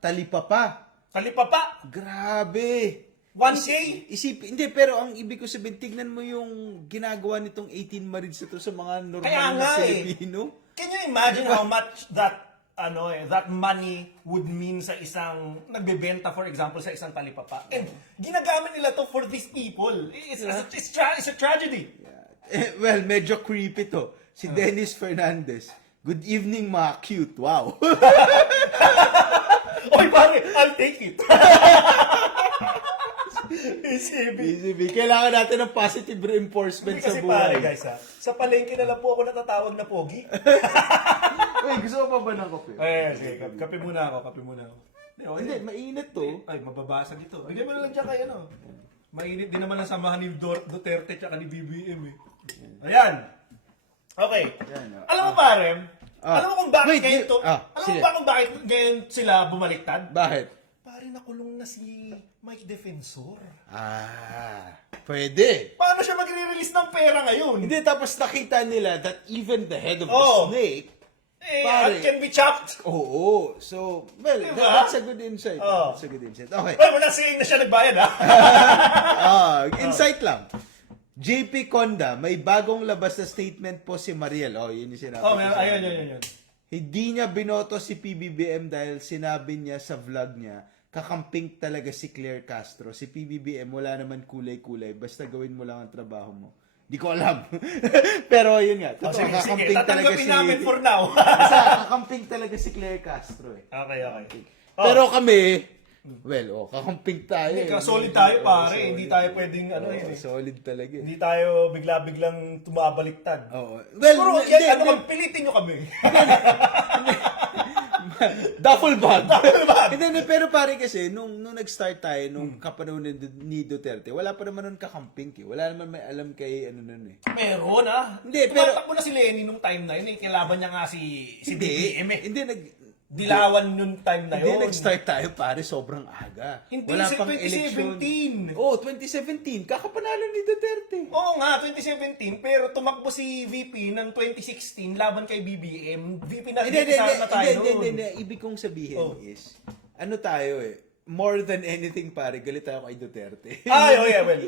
talipapa. Talipapa, Grabe. 1K? Hindi, pero ang ibig ko sabihin, tignan mo yung ginagawa nitong 18 Marines na to sa mga normal Kaya na nga Filipino. Can you imagine how much that money would mean sa isang nagbebenta, for example, sa isang talipapa? And ginagamit nila to for these people. It's a tragedy. Well, medyo creepy to. Si Dennis Fernandez. Good evening, mga cute. Wow. Oy, pare, I'll take it. ECB. BCB, kailangan natin ng positive reinforcement sa Kasi pare, buhay. guys, sa palengke na lang po ako natatawag na pogi. Uy, gusto mo pa ba ng kape? Sige, kape muna ako. Hindi, mainit to. Ay, mababasag ito. Hindi mo na lang dyan kay ano. Mainit din naman ang samahan ni Duterte tsaka ni BBM eh. Ayan. Okay. Ayan, Alam mo pare, alam mo kung bakit Wait, ngayon to, alam sige. mo ba kung bakit ngayon sila bumaliktad? Bakit? Pare, nakulong na si Mike Defensor. Pwede. Paano siya magre-release ng pera ngayon? Hindi, tapos nakita nila that even the head of the Oh. snake, It can be chopped. oo. So, well, Diba? that's a good insight. Oh. That's a good insight. Okay. Well, wala saying na siya nagbayad ha. Insight lang. JP Conda, may bagong labas na statement po si Mariel. Yun yung sinabi. Oh, ko meron, sa ayun. kanya. Hindi niya binoto si PBBM dahil sinabi niya sa vlog niya, kakamping talaga si Claire Castro. Si PBBM, wala naman kulay-kulay. Basta gawin mo lang ang trabaho mo. Di ko alam. Pero yun nga. Totoo, Sige, kakamping talaga tatanggapin si... namin for now. Basta kakamping talaga si Claire Castro eh. Okay. Pero kami, Well, kakamping tayo. Hindi, eh. solid tayo pare. Solid. Hindi tayo pwedeng ano Oo, yun eh. solid talaga. eh. Hindi tayo bigla-biglang tumabaliktad. Oo. Pero Well, yan, pilitin nyo kami. duffel bag. Duffel bag. Hindi, pero pare kasi, nung nag-start tayo, nung kapanahon ni Duterte, wala pa naman nun kakamping eh. Wala naman may alam kay ano nun eh. Meron Hindi, pero- tumatakbo na si Lenny nung time na yun. Eh. Kilaban niya nga si BBM eh. Hindi, Dilawan yung time na yun. Hindi, nag-start tayo pare, sobrang aga. Hindi, wala si pang 2017. Oh, 2017. Kakapanalo ni Duterte. Oo nga, 2017. Pero tumakbo si VP ng 2016 laban kay BBM. VP na, Hindi, sana na tayo noon. hindi. Ibig kong sabihin Oh. is, ano tayo eh, more than anything pare, galit tayo kay Duterte. Ay, oh yeah, well.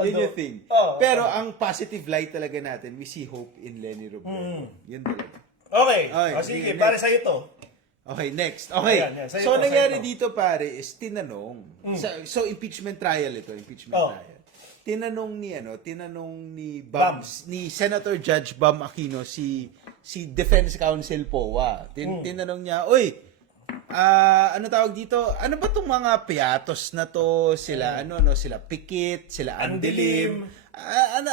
Yun yung thing. Pero ang positive light talaga natin, we see hope in Lenny Robredo. Yun talaga. Okay. Okay, Sige, sige, para sa'yo to. Okay, next. Okay. Ayan, sa'yo So, to, nangyari sa'yo to. dito, pare, is tinanong. So, impeachment trial ito. Impeachment Oh. trial. Tinanong ni ni Senator Judge Bam Aquino, si Defense Counsel POA. Tinanong niya, "Uy, ano tawag dito? Ano ba tong mga piatos na to? Sila, sila Pikit, sila Andilim.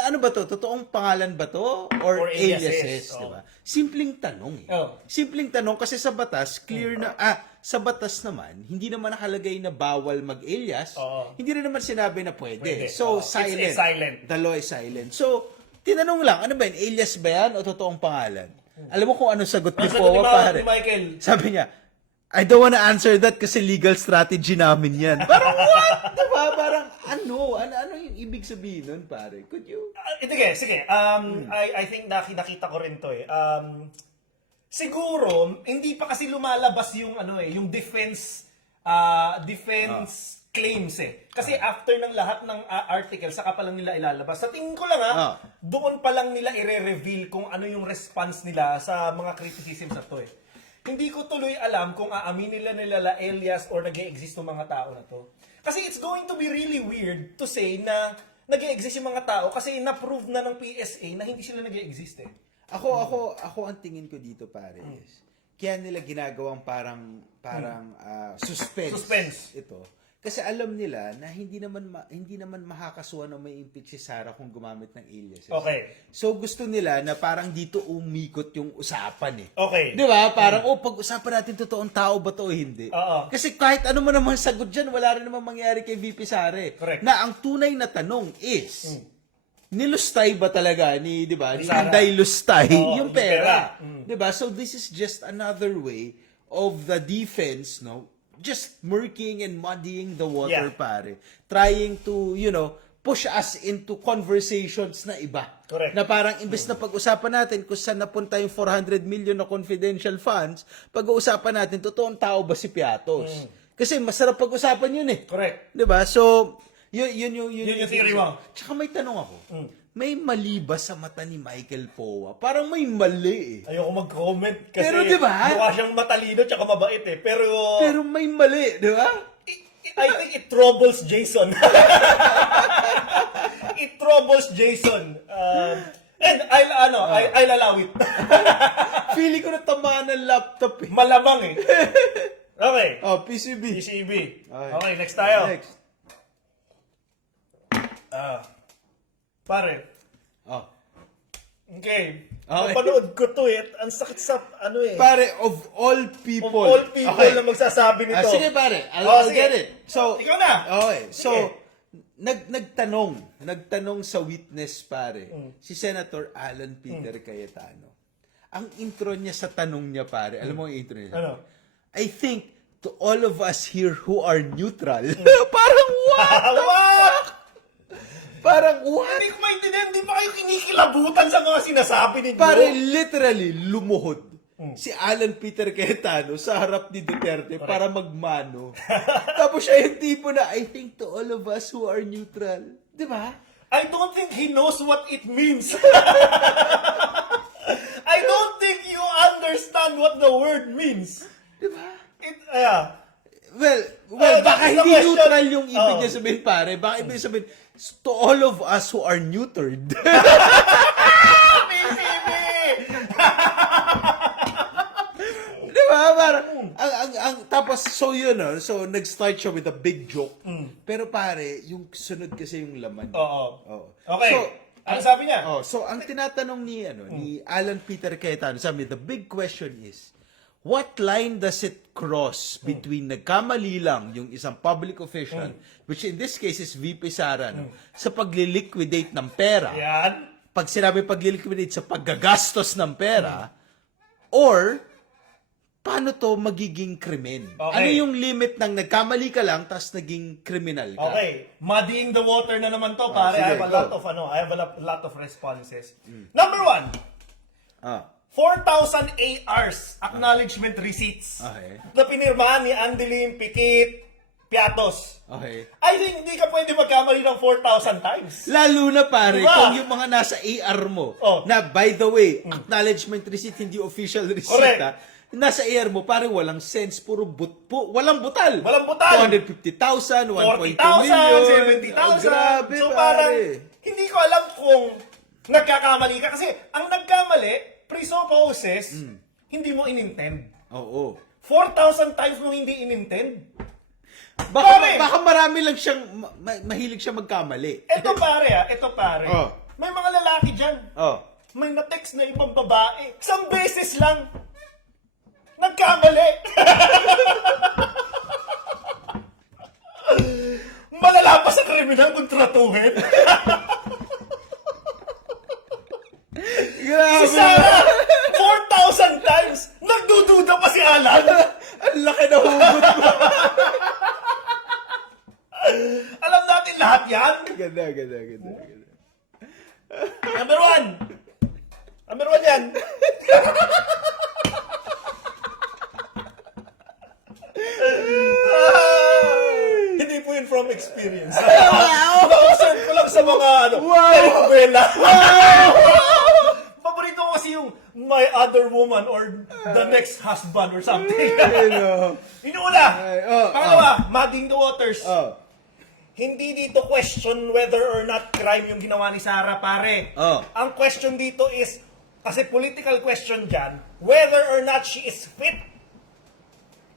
Ano ba to? Totoong pangalan ba to? Or aliases, oh. di ba? Simpleng tanong eh. Oh. Simpleng tanong kasi sa batas, clear na, sa batas naman, hindi naman nakalagay na bawal mag-alias. Oo. Hindi rin naman sinabi na pwede. Pwede. So, Oo. It's silent. silent. The law is silent. So, tinanong lang, ano ba yun? Alias ba yan o totoong pangalan? Alam mo kung ano sagot ni Ang sagot POA, pare? ni Michael. Sabi niya, I don't wanna answer that kasi legal strategy namin yan. Parang what? Diba? Parang ano yung ibig sabihin nun, pare? Could you? Sige. I think nakita ko rin to eh. Siguro, hindi pa kasi lumalabas yung yung defense claims eh. Kasi after ng lahat ng article, saka pa lang nila ilalabas. Sa tingin ko lang doon pa lang nila i-reveal kung ano yung response nila sa mga criticisms na to eh. Hindi ko tuloy alam kung aaminin nila alias or nag-e-exist yung mga tao na to. Kasi it's going to be really weird to say na nag-e-exist yung mga tao kasi na-prove na ng PSA na hindi sila nag-e-exist eh. Ako ang tingin ko dito, pare, is kaya nila ginagawang parang suspense. Ito. Kasi alam nila na hindi naman makakasuhan o may impeach si Sarah kung gumamit ng aliases. Okay. So gusto nila na parang dito umikot yung usapan eh. Okay. Di ba? Parang, pag-usapan natin totoong tao ba to o hindi? Oo. Kasi kahit ano mo naman sagot dyan, wala rin naman mangyari kay VP Sara eh. Correct. Na ang tunay na tanong is, nilustay ba talaga ni, di ba? Ni Sara. Inday Lustay Oo, yung pera. yung pera. Di ba? So this is just another way of the defense, just murking and muddying the water, Yeah. pare. Trying to, push us into conversations na iba. Correct. Na parang imbes na pag-usapan natin kung saan napunta yung 400 million na confidential funds, pag-uusapan natin, totoong tao ba si Piatos? Kasi masarap pag-usapan yun eh. Correct. 'Di ba? So, yun Yun yung theory mo. Tsaka may tanong ako. May mali ba sa mata ni Michael POA? Parang may mali eh. Ayoko mag-comment kasi Pero di ba? mukha siyang matalino tsaka mabait eh. Pero may mali, di ba? I think it troubles Jason. It troubles Jason. And I'll allow it. Feeling ko na tamaan ng laptop eh. Malamang eh. Okay. PCB. PCB. Okay, next tayo. Next. Pare. Okay. Okay. Napanood ko to eh. Ang sakit sa Pare, of all people. Of all people Okay. na magsasabi nito. Sige pare, I'll sige. get it. So, Ikaw na. Okay. So, Sige. nagtanong sa witness pare, si Senator Alan Peter Cayetano. Ang intro niya sa tanong niya pare, alam mo yung intro niya? Ano? I think to all of us here who are neutral, parang what? What? Parang what? Hindi ko maintindihan. Hindi ba kayo kinikilabutan sa mga sinasabi ninyo? Pare, literally, lumuhod si Alan Peter Cayetano sa harap ni Duterte para magmano. Tapos siya yung tipo na, I think to all of us who are neutral. Di ba? I don't think he knows what it means. I don't think you understand what the word means. Di ba? Well, That's baka the hindi question. neutral yung ibig Oh. niya sabihin, pare. Baka ibig sabihin, to all of us who are neutered. PCB! Di ba? Parang, tapos So yun, so nag-start siya with a big joke. Pero pare, yung sunod kasi yung laman. Oo. Oo. Okay. So, Ano sabi niya? so ang tinatanong ni ni Alan Peter Cayetano, sabi, the big question is, what line does it cross between nagkamali lang yung isang public official, which in this case is VP Sara, sa pagliliquidate ng pera, Yan. pag sinabi pagliliquidate sa paggagastos ng pera, or paano to magiging krimen? Okay. Ano yung limit ng nagkamali ka lang tapos naging kriminal ka? Okay, muddying the water na naman to, pare. sige, I have a go. lot of I have a lot of responses. Number 1, Ah, 4,000 ARs, acknowledgement receipts, okay. na pinirmahan ni Andelim Pikit Piatos. Okay. I think hindi ka pwede magkamali ng 4,000 times. Lalo na pare, Diba? kung yung mga nasa AR mo, Oh. na by the way, acknowledgement receipt, hindi official receipt, Correct. nasa AR mo, pare walang sense, walang butal. Walang butal. 250,000, 1.2 40,000, million. 70,000. Oh, grabe, So pare. parang, hindi ko alam kung nagkakamali ka. Kasi ang nagkamali, presupposes, hindi mo inintend. Oo. 4,000 times mo hindi inintend. Baka, Pare! baka marami lang siyang, mahilig siya magkamali. Ito pare. Oh. May mga lalaki dyan. Oh. May na-text na ibang babae. Isang beses lang. Nagkamali. Malala pa sa kriminal kung tratuhin. Grabe. Si Sarah, 4,000 times. Nagdududa pa si Alan. Ang laki na hugot mo. Alam natin lahat yan. Ganda. Number 1 yan. Hindi po yun from experience. Na-observe ko lang sa mga telenovela. Paborito ko kasi yung My Other Woman or The Next Husband or something. Inuuna. Pangalawa, Muddying the Waters. Hindi dito question whether or not crime yung ginawa ni Sarah, pare. Ang question dito is, kasi political question dyan, whether or not she is fit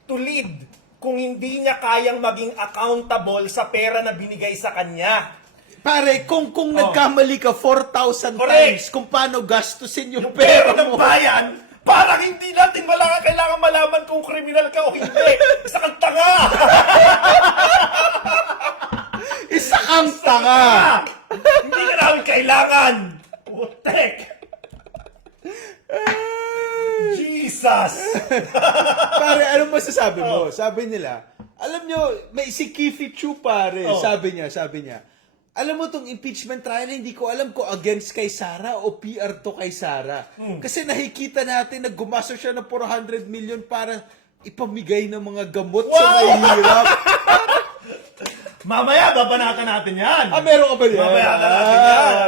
to lead kung hindi niya kayang maging accountable sa pera na binigay sa kanya. Pare, kung nagkamali ka 4,000 Correct. times kung paano gastusin yung Pero pera ng mo. bayan, parang hindi natin kailangan malaman kung kriminal ka o hindi. Isa kang tanga! Isa kang tanga! Hindi ka namin kailangan! Putek! Jesus! Pare, anong masasabi mo? Sabi nila, alam nyo, may si Kifi Chu, pare. Sabi niya, alam mo tong impeachment trial, hindi ko alam kung against kay Sara o PR to kay Sara. Kasi nakikita natin na gumastos siya ng 400 million para ipamigay ng mga gamot sa mahihirap. Mamaya, babanatan natin yan! Meron ka ba yan?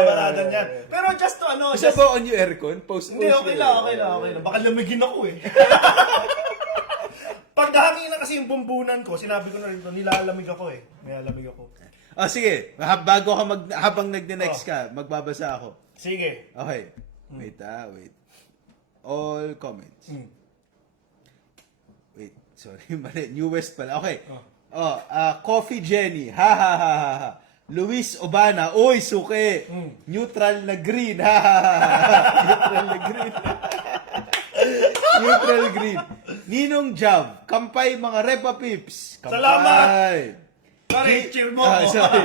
Babanatan yan. Pero just to Isa ba on yung aircon? Post Hindi, okay lang. Baka lamigin ako eh. Pag nahangin na kasi yung bumbunan ko, sinabi ko na rin ito, nilalamig ako eh. Nilalamig ako. Sige, bago ka habang nagde-next ka, magbabasa ako. Sige. Okay. Wait. All comments. Wait, sorry, mali. Newest pala. Okay. Coffee Jenny. Ha. Luis Obana. Uy, suke. Neutral na green. Ha. Neutral na green. Neutral green. Ninong Jav. Kampay mga Repa Pips. Kampay. Salamat. Sorry, cheer mo ako. Sorry.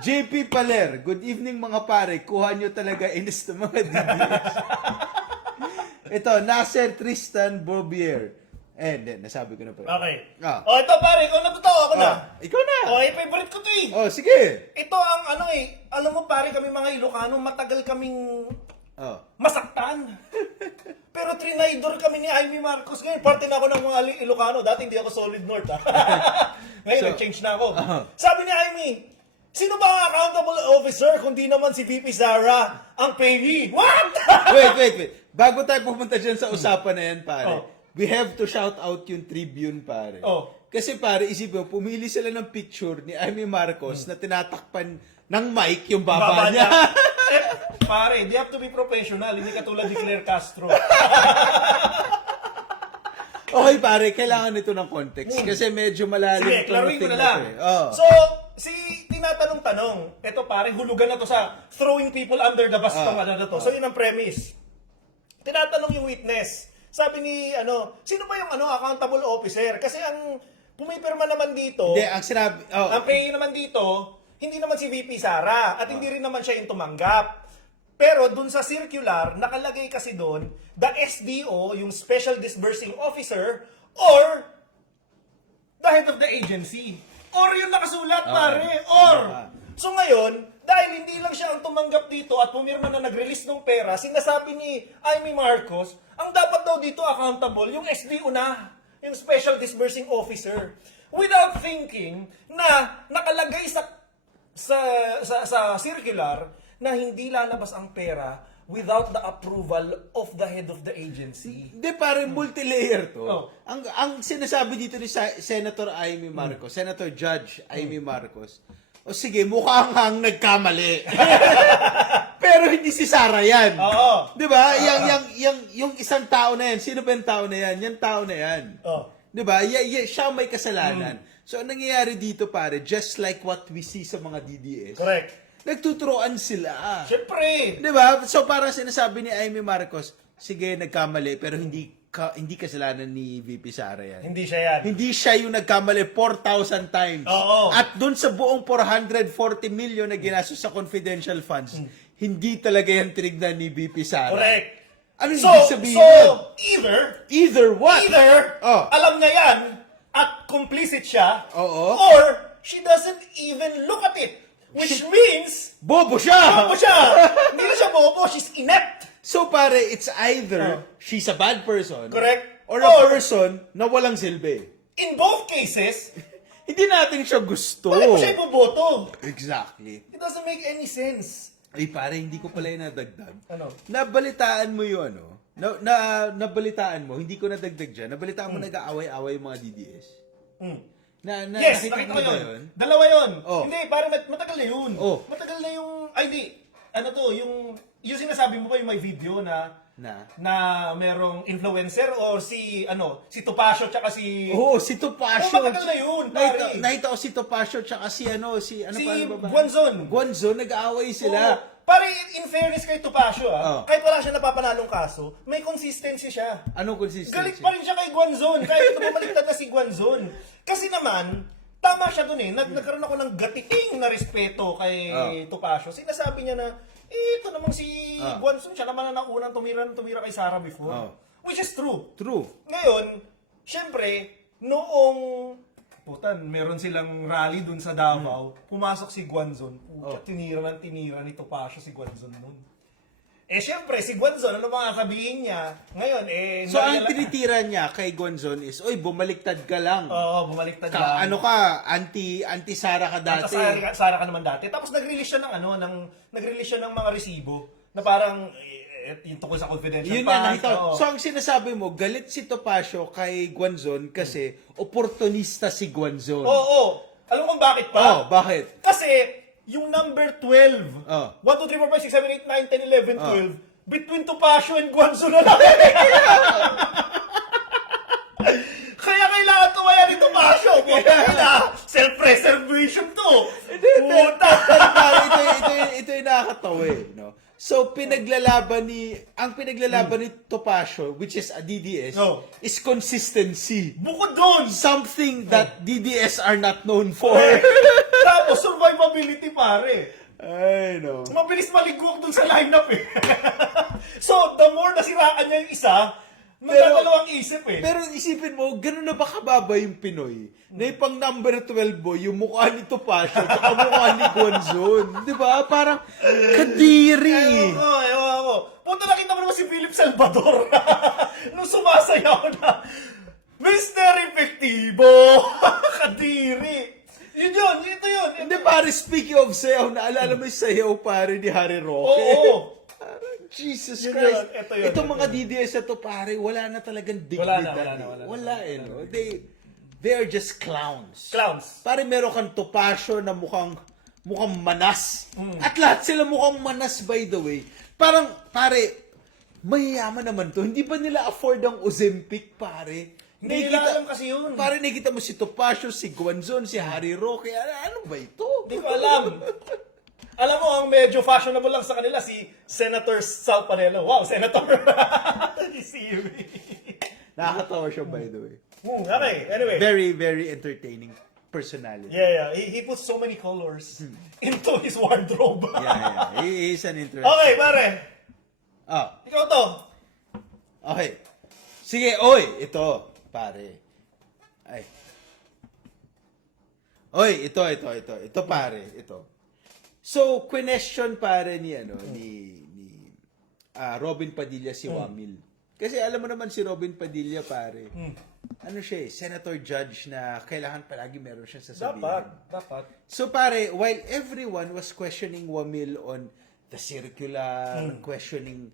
JP Paler. Good evening mga pare. Kuha nyo talaga inis ng mga DDS. Ito, Nasser Tristan Bobier. Then, nasabi ko na po. Okay. Ah. Ito pare, ikaw na totoo, ako na. Ikaw na. Favorite ko to eh. Sige. Ito ang alam mo pare kami mga Ilocano, matagal kaming masaktan. Pero trinaydor kami ni Amy Marcos. Ngayon, parte na ako ng mga Ilocano. Dati hindi ako solid north ha. Ngayon, nag-change na ako. Sabi ni Amy, sino ba ang accountable officer kung di naman si VP Sara ang payee? What? Wait. Bago tayo pumunta dyan sa usapan na yan, pare. We have to shout out yung Tribune, pare. Kasi pare, isipin mo, pumili sila ng picture ni Amy Marcos na tinatakpan ng mic yung baba niya. Pare, they have to be professional. Hindi katulad ni Claire Castro. Okay pare, kailangan nito ng context. Kasi medyo malalim Sige, to klaruhin ko thing na lang. to eh. Oh. So, si tinatanong-tanong, ito pare, hulugan na to sa throwing people under the bus tong ano na to. So, yun ang premise. Tinatanong yung witness. Sabi ni, sino ba yung accountable officer? Kasi ang pumipirma naman dito, Hindi, ang sinabi... Oh, ang pay naman dito, hindi naman si VP Sara at hindi rin naman siya yung tumanggap. Pero dun sa circular, nakalagay kasi doon, the SDO, yung Special Disbursing Officer, or the head of the agency. Or yung nakasulat, pare. Or. So ngayon, dahil hindi lang siya ang tumanggap dito at pumirma na nag-release ng pera, sinasabi ni Amy Marcos, ang dapat daw dito accountable, yung SDO na, yung Special Disbursing Officer. Without thinking na nakalagay sa circular na hindi lalabas ang pera without the approval of the head of the agency. Hindi, pare, multi-layer to. Oh. Ang sinasabi dito ni Senator Amy Marcos, Senator Judge Amy Marcos, o sige, mukhang nagkamali. Pero hindi si Sara yan. Oo. Di ba? Yung isang tao na yan, sino ba yung tao na yan? Yung tao na yan. Oh. Di ba? Siya may kasalanan. So, ang nangyayari dito, pare, just like what we see sa mga DDS, Correct. nagtuturoan sila. Siyempre. Di ba? So, parang sinasabi ni Amy Marcos, sige, nagkamali, pero hindi kasalanan ni VP Sara yan. Hindi siya yan. Hindi siya yung nagkamali 4,000 times. Oo. At dun sa buong 440 million na ginastos sa confidential funds, hindi talaga yan tinignan ni VP Sara. Correct. Ano ibig sabihin nun? Either what? Oh. Alam niya yan at complicit siya, Oo. or she doesn't even look at it. Which means, Bobo siya! bobo siya! Hindi na siya bobo, she's inept. So pare, it's either she's a bad person, Correct. or a person na walang silbi. In both cases, Hindi natin siya gusto. bakit mo siya iboboto? Exactly. It doesn't make any sense. Ay pare, hindi ko pala yung nadagdag. Ano? Nabalitaan mo yun, ano? Nabalitaan mo, hindi ko nadagdag dyan. Nabalitaan mo nag-aaway-aaway yung mga DDS. Yes, nakita ko mo ba yun. Dalawa yun. Oh. Hindi, parang matagal na yun. Oh. Matagal na yung, ay di, yung sinasabi mo ba yung may video na merong influencer or si Topacio tsaka si Si Topacio. matagal na yun, pare. Nakita ko si Topacio tsaka si si ba? Guanzon. Guanzon, nag-aaway sila. Oo. Pare, in fairness kay Topacio, kahit wala siya napapanalong kaso, may consistency siya. Anong consistency? Galit pa rin siya kay Guanzon, kahit bumaliktad na si Guanzon. Kasi naman, tama siya dun eh. Nagkaroon ako ng gatiting na respeto kay Topacio. Sinasabi niya na, ito namang si Guanzon, siya naman na naunang tumira kay Sara before. Which is true. True. Ngayon, syempre, noong meron silang rally dun sa Davao, pumasok si Guanzon. Tinira ni Topacio si Guanzon nun. Syempre, si Guanzon, ano mga sabihin niya? Ngayon, So, ang tinitira niya kay Guanzon is, oy, bumaliktad ka lang. Oo, bumaliktad lang. Ano ka, anti-Sara ka dati. Sara ka naman dati. Tapos nag-release siya ng mga resibo na parang yung tungkol sa confidential Yun funds. nga, nakita ko. Oo. So, ang sinasabi mo, galit si Topacio kay Guanzon kasi opportunista si Guanzon. Oo. Alam mo kung bakit pa? Bakit? Kasi, yung number 12, 1, 2, 3, 4, 5, 6, 7, 8, 9, 10, 11, 12, between Topacio and Guanzon na lang. Kaya kailangan tumaya ni Topacio. Self-preservation to. Puta. ito yung nakakatawa eh, no? So, pinaglalaban ni Topacio, which is a DDS, is consistency. Bukod doon. Something that DDS are not known for. Tapos, survivability, pare. Ay, no. Mabilis maligwak dun sa lineup eh. So, the more nasiraan niya yung isa, magdadalawang isip eh. Pero isipin mo, ganun na ba kababa yung Pinoy? Na yung pang number 12 boy, yung mukha ni Topacio, at mukha ni Guanzon. Di ba? Parang kadiri. Ewan ko. Punta nakita mo naman si Philip Salvador. Nung sumasayaw na, Mr. Efectivo! Kadiri! Ito yun. Hindi pare, speaking of sayaw, naalala mo yung sayaw pare ni Harry Roque? Oo. Jesus Yun Christ. yun, ito yun, Itong ito mga yun. DDS na to pare, wala na talagang Wala dignidad. na. Wala eh. No? They are just clowns. Clowns. Pare meron kang Topacio na mukhang manas. At lahat sila mukhang manas by the way. Parang, pare, mayayaman naman to. Hindi ba nila afford ang Ozempic, pare? Hindi nila alam kasi yun. Pare, nakita mo si Topacio, si Guanzon, si Harry Roque. Ano ba ito? Hindi ko alam. Alam mo, ang medyo fashionable lang sa kanila, si Senator Sal Panelo. Wow, Senator! Si Siri. Nakakatawa siya, by the way. Okay, anyway. Very, very entertaining personality. Yeah. He puts so many colors into his wardrobe. Yeah. He is an interesting. Okay, pare. Ah, Ikaw to. okay. Sige, oy, ito, pare. Ay. Oy, ito, pare, ito. So, question pare ni Robin Padilla si Wamil. Kasi alam mo naman si Robin Padilla, pare. Ano siya senator judge na kailangan palagi meron siya sasabihin. Dapat. So pare, while everyone was questioning Wamil on the circular, questioning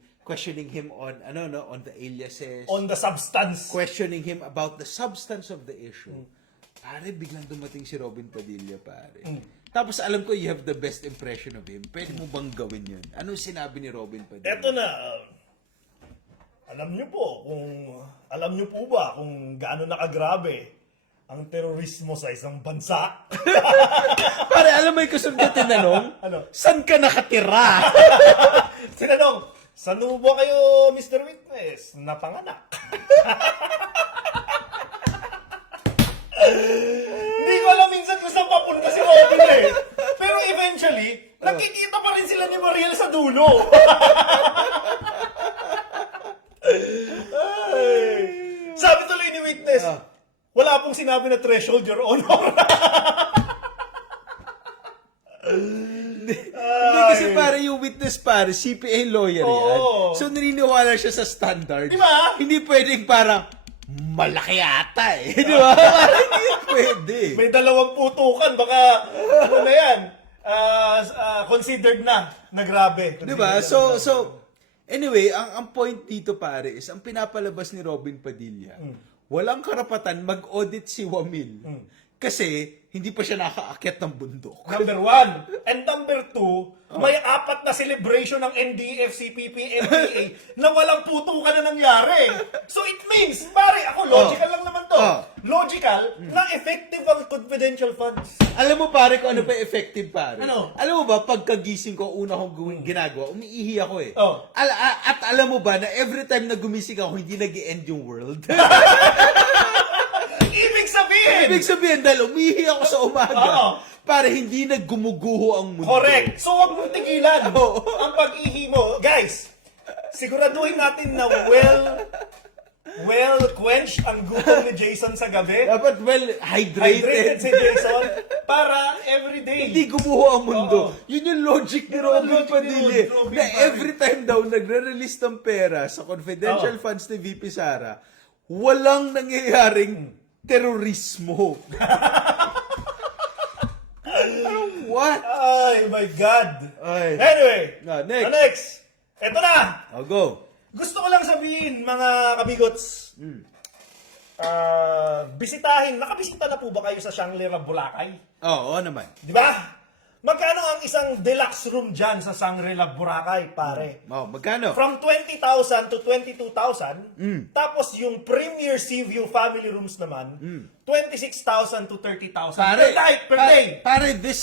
him on on the aliases, On the substance. questioning him about the substance of the issue. Pare, biglang dumating si Robin Padilla, pare. Tapos alam ko you have the best impression of him. Pwede mo bang gawin yun? Ano sinabi ni Robin Padilla? Eto na. Alam niyo po ba kung gaano nakagrabe ang terorismo sa isang bansa? Pare, alam mo yung kasunod na tinanong? Ano? Saan ka nakatira? Sinanong, saan mo ba kayo, Mr. Witness, napanganak? Hindi ko alam minsan kung saan papunta si Robin eh. Pero eventually, nakikita pa rin sila ni Mariel sa dulo. Ay. Sabi tuloy ni Witness, wala pong sinabi na threshold, Your Honor. Hindi kasi pare yung witness pare, CPA lawyer yan. Oo. So naniniwala siya sa standard. Di ba? Hindi pwedeng parang malaki ata eh. Di ba? Parang hindi pwede. May 2 putukan, baka ano na yan, considered na grabe. Di ba? So anyway, ang point dito pare is ang pinapalabas ni Robin Padilla, walang karapatan mag-audit si Wamil. Kasi hindi pa siya nakaakyat ng bundok. Number 1. And number 2, may 4 na celebration ng NDF, CPP, NPA na walang putukan na nangyari. So it means, pare, ako logical lang naman to. Logical na effective ang confidential funds. Alam mo pare kung ano pa effective pare? Ano? Alam mo ba, pagkagising ko, una kong ginagawa, umiihi ako eh. Oh. At alam mo ba na every time na gumising ako, hindi nag-end yung world? Ibig sabihin, dahil umihi ako sa umaga, Oo. para hindi naggumuguho ang mundo. Correct. So wag mong tigilan ang pag-ihi mo. Guys, siguraduhin natin na well quenched ang gutom ni Jason sa gabi. Dapat Hydrated si Jason para everyday. Hindi gumuho ang mundo. Oo. Yun yung logic ni Yun ang Robin logic ni Padilla. Robin Na Padilla. every time daw nagre-release ng pera sa confidential funds ni VP Sara, walang nangyayaring terorismo. What? Ay, my God. Ay. Anyway, Next. Ito na. I'll go. Gusto ko lang sabihin, mga kabigots, nakabisita na po ba kayo sa Shangri-La, Boracay? Oo naman. Di ba? Magkano ang isang deluxe room dyan sa Shangri-La, Boracay, pare? Magkano? From 20,000 to 22,000. Tapos yung Premier Sea View family rooms naman, 26,000 to 30,000 per day. Pare, this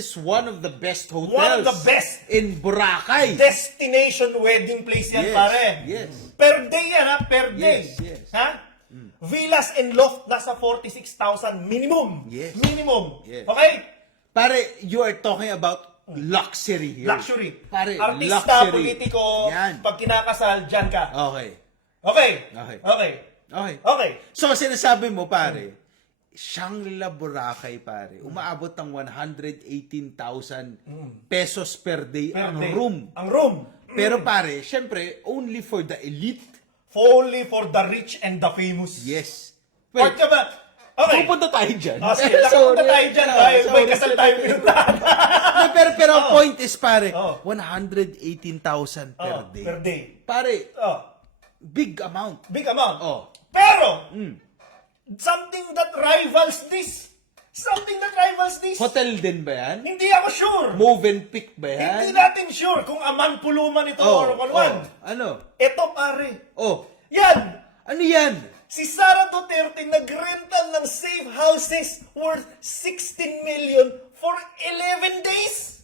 is one of the best hotels. One of the best. In Boracay. Destination wedding place yan, Yes, pare. yes. Per day yan, ha? Per day. Yes. Ha? Villas and loft, nasa 46,000 minimum. Yes. Minimum. Yes. Okay? Pare, you are talking about luxury here. Luxury. Pare, Artista, luxury. politiko, Yan. pag kinakasal, dyan ka. Okay. Okay. Okay. Okay. Okay. Okay. So, sinasabi mo, pare, Shangri-La Boracay, pare, umaabot ng 118,000 pesos per day Per ang day. room. Ang room. Pero pare, syempre, only for the elite. Only for the rich and the famous. Yes. Part ka ba? Okay. Pupunta tayo dyan. Sige, pupunta tayo dyan. May kasal tayo pinuntahan. pero ang point is, pare, Oh. 118,000 per day. Per day. Pare, Oh. big amount. Big amount. Oh. Pero, something that rivals this. Something that rivals this. Hotel din ba yan? Hindi ako sure. Move and pick ba yan? Hindi natin sure kung aman puluman ito or one. Ano? Ito pare. Oh. Yan. Ano yan? Si Sara Duterte nagrental ng safe houses worth 16 million for 11 days.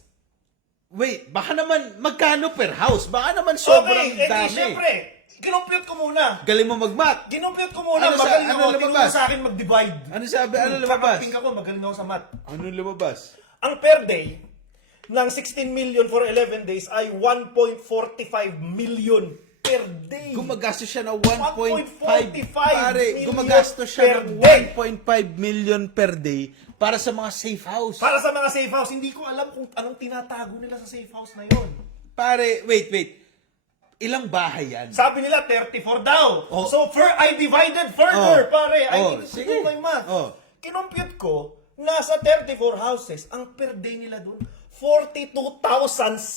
Wait, baka naman, magkano per house? Baka naman sobrang Okay, dami. syempre, ginumpute ko muna. Galing mo mag-math. Ginumpute ko muna, Ano magaling ano ako. Tingnan lumabas? mo sa akin mag-divide. Ano sabi? Ano lumabas? Kakamping ako, magaling ako sa math. Ano lumabas? Ang per day ng 16 million for 11 days ay 1.45 million per day. Gumagastos siya ng 1.5. 1.45 Pare, million gumagastos siya per ng day. 1.5 million per day para sa mga safe house. Para sa mga safe house, hindi ko alam kung anong tinatago nila sa safe house na yon. Pare, wait. Ilang bahay yan? Sabi nila 34 daw. Oh. So, I divided further, Oh. pare. I Oh, need to sige. do my math. Oh. Kinumpute ko, nasa 34 houses, ang per day nila dun, 42,780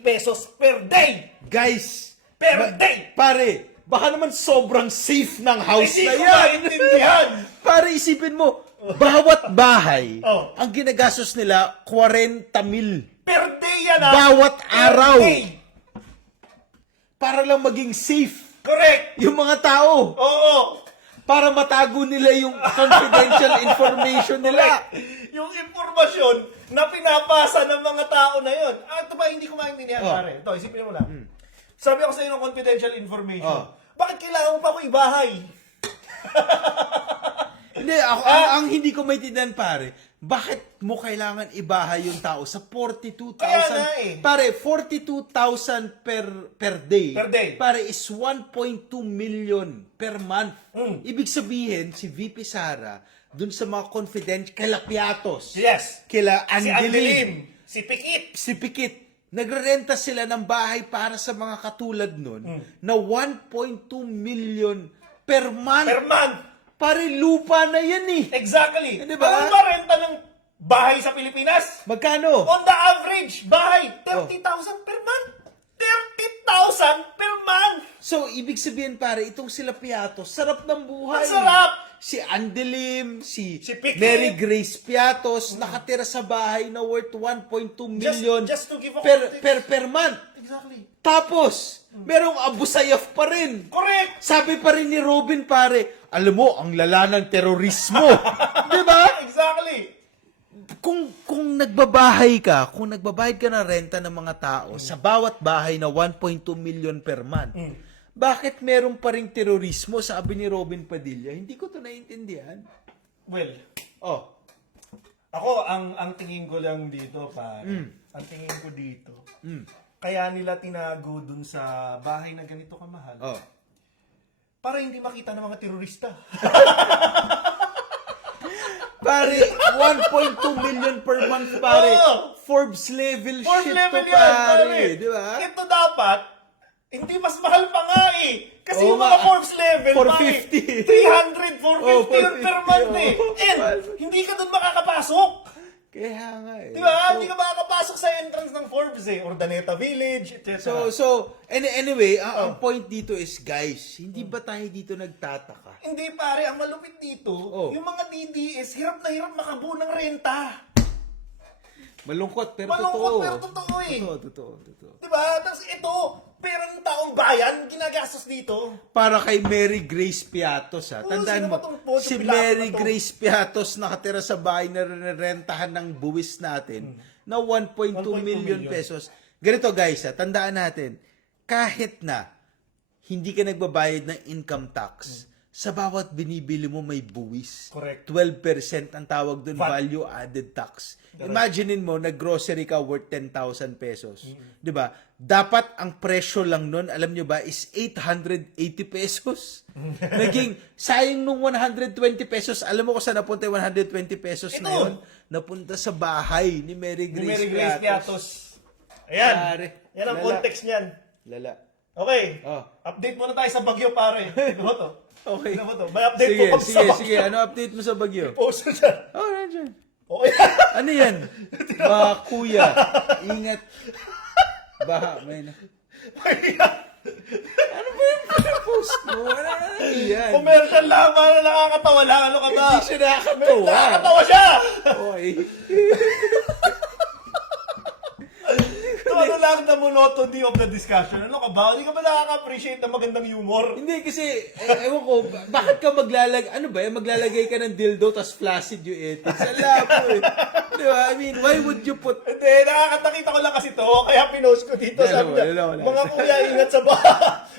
pesos per day. Guys, Per day. Pare, baka naman sobrang safe ng house Hindi na ko yan. maintindihan. Pare, isipin mo, bawat bahay, Oh. ang ginagastos nila, 40 mil. Per day yan, ha? Bawat Per araw. day. Para lang maging safe Correct. yung mga tao. Oo. Para matago nila yung confidential information nila. Yung impormasyon na pinapasa ng mga tao na yon. Ito ba, hindi ko maintindihan, Oh. pare. Ito, isipin mo lang. Sabi ako sa iyo ng confidential information. Oh. Bakit kailangan mo pa ako ibahay? Hindi, ang hindi ko maintindihan, pare, bakit mo kailangan ibahay yung tao sa 42,000? Kaya nga eh. Pare, 42,000 per day. Per day. Pare, is 1.2 million per month. Mm. Ibig sabihin, si VP Sara, dun sa mga confidential, kila Piatos, Yes. kila Si Angelim, Angelim. Si Pikit. si Pikit, nagrerenta sila ng bahay para sa mga katulad nun na 1.2 million per month. Per month. Pare, lupa na yan eh. Exactly. Di ba? Ano ba renta ng bahay sa Pilipinas? Magkano? On the average, bahay, 30,000 per month. 30,000 per month. So, ibig sabihin pare, itong sila Piatos, sarap ng buhay. Ang sarap. Si Angelim, si Pikit. Mary Grace Piatos, nakatira sa bahay na worth 1.2 million just to give a per month. Exactly. Tapos, merong Abu Sayyaf pa rin. Correct. Sabi pa rin ni Robin, pare, alam mo, ang lala ng terorismo. Di ba? Exactly. Kung nagbabahay ka, kung nagbabayad ka ng renta ng mga tao sa bawat bahay na 1.2 million per month, bakit meron pa ring terorismo, sabi ni Robin Padilla? Hindi ko to naiintindihan. Well, Oh, ako, ang tingin ko lang dito, pare. Ang tingin ko dito, kaya nila tinago dun sa bahay na ganito kamahal, oh. para hindi makita ng mga terorista. Pare, 1.2 million per month, pare. Oo. Forbes level Fourth shit level to, yan, pare. Di ba? Ito dapat, hindi mas mahal pa nga eh. Kasi Oo yung mga nga. Forbes level, 450. 300, 450 Oh, yun per 450, month eh. oh. And, hindi ka doon makakapasok. Kaya nga eh. Di ba? Hindi ka makakapasok sa entrance ng Forbes eh. Urdaneta Village, etc. Anyway, ang point dito is, guys, hindi ba tayo dito nagtataka? Hindi pare, ang malupit dito, Oh. yung mga DDS, hirap na hirap makabuo ng renta. Malungkot, pero Malungkot, totoo. pero totoo eh. Totoo. Diba? Tapos ito, pera ng taong bayan, ginagastos dito. Para kay Mary Grace Piatos, ha. Oo, Tandaan sino mo, ba tong Poncio si Pilato Mary na to? Grace Piatos nakatira sa bahay na rentahan ng buwis natin na 1.2 million pesos. Ganito guys, ha, tandaan natin, kahit na hindi ka nagbabayad ng income tax, sa bawat binibili mo may buwis. Correct. 12% ang tawag doon, VAT. value added tax. Imaginein mo, nag-grocery ka worth 10,000 pesos. Di ba? Dapat ang presyo lang nun, alam nyo ba, is 880 pesos. Naging, sayang nung 120 pesos. Alam mo kung saan napunta yung 120 pesos na Ito. yun? Napunta sa bahay ni Mary Ni Grace, Mary Grace Piatos. Piatos. Ayan. Pare, Yan ang lala. context niyan. Lala. Okay. Oh. Update muna tayo sa Bagyo, pare. Ano ba to? Okay. Ano ba to? May update Sige, po kami sa Bagyo. sige. Ano update mo sa Bagyo? Post ko dyan. Oh, nandiyan. Okay. Ano yan? Ba, kuya. Ingat. Baha, may na. Ano ba yung post mo? Ano yan? Commercial lang, para nakakatawa lang. Ano ka ba? Hindi siya nakakatawa. Nakakatawa siya! Okay. Ito, ano lang the monotony of the discussion. Ano ka ba? Hindi ka ba nakaka-appreciate ng magandang humor? Hindi kasi, ewan ko, bakit ka maglalagay ka ng dildo tas flaccid yung ethics? Ala po eh. Di ba? I mean, why would you put... Hindi, nakakita ko lang kasi to, kaya pinost ko dito. Sabi niya, Wala. mga kuya, ingat sa baha.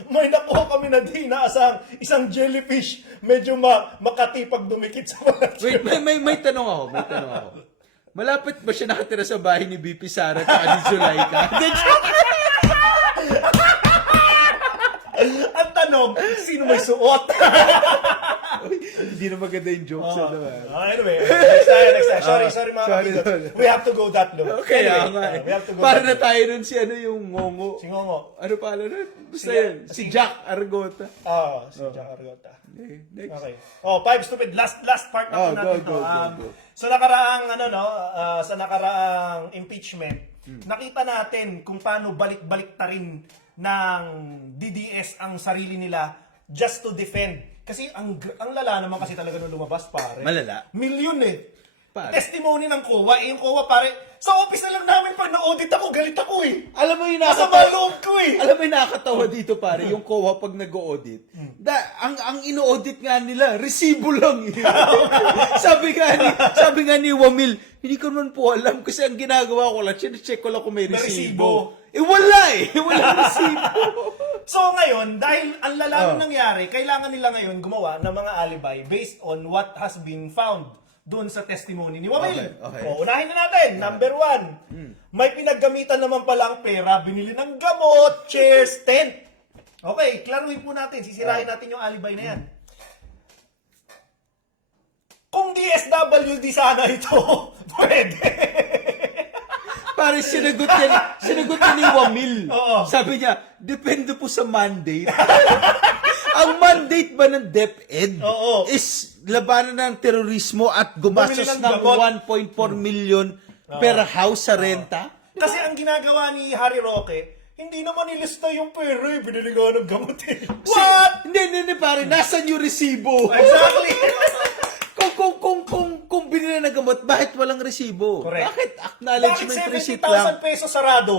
May nakuha kami na di inaasang isang jellyfish. Medyo makatipag dumikit sa mga Wait, may tanong ako. Malapit ba siya nakatira sa bahay ni BP Sara at ni Zulaika? Ang tanong, sino may suot? Hindi na maganda yung jokes. Ano ba? Anyway, next time. Sorry mga Sorry, kapatid. sorry. We have to go that low. Okay, Anyway, we have to go para that na tayo nun si ano yung ngongo. low. Si Ngongo. Ano pala nun? Basta yun. Si Jack Argota. Si Jack Argota. Okay, next. Okay. Oh, 5 stupid. Last part na natin to. Go. Sa nakaraang impeachment, nakita natin kung paano balik-balik ta rin ng DDS ang sarili nila just to defend. Kasi ang lala naman kasi talaga nung lumabas, pare. Malala. Milyon eh. Pare. Testimony ng COA. Yung COA, pare, sa office na lang namin pag na-audit ako, galit ako eh. Alam mo yung Masama loob ko eh. Alam mo yung nakakatawa dito pare, yung COA pag nag-audit. Ang ino-audit nga nila, resibo lang. sabi nga ni Wamil, hindi ko naman po alam kasi ang ginagawa ko lang, check ko lang kung may May resibo. resibo. Wala eh. Wala resibo. So ngayon, dahil ang lalang nangyari, kailangan nila ngayon gumawa ng mga alibi based on what has been found doon sa testimony ni Wamil. Okay. O, unahin na natin. Number 1. May pinaggamitan naman pala ang pera, binili ng gamot, chairs, tent. Okay, klaruhin po natin. Sisirahin natin yung alibi na yan. Kung DSWD sana ito, pwede. Pare, sinagot niya ni Wamil. Oo. Sabi niya, depende po sa mandate. Ang mandate ba ng DepEd Oo. is labanan ng terorismo at gumastos Bumili ng ng gamot. 1.4 million per house sa renta? Kasi ang ginagawa ni Harry Roque, hindi naman nilista yung pera eh. Binili nga ng gamot eh. What? Hindi, pare. Nasaan yung resibo? Exactly. Kung binili ng gamot, bakit walang resibo? Correct. Bakit Bakit acknowledgement receipt lang? 70,000 pesos sarado?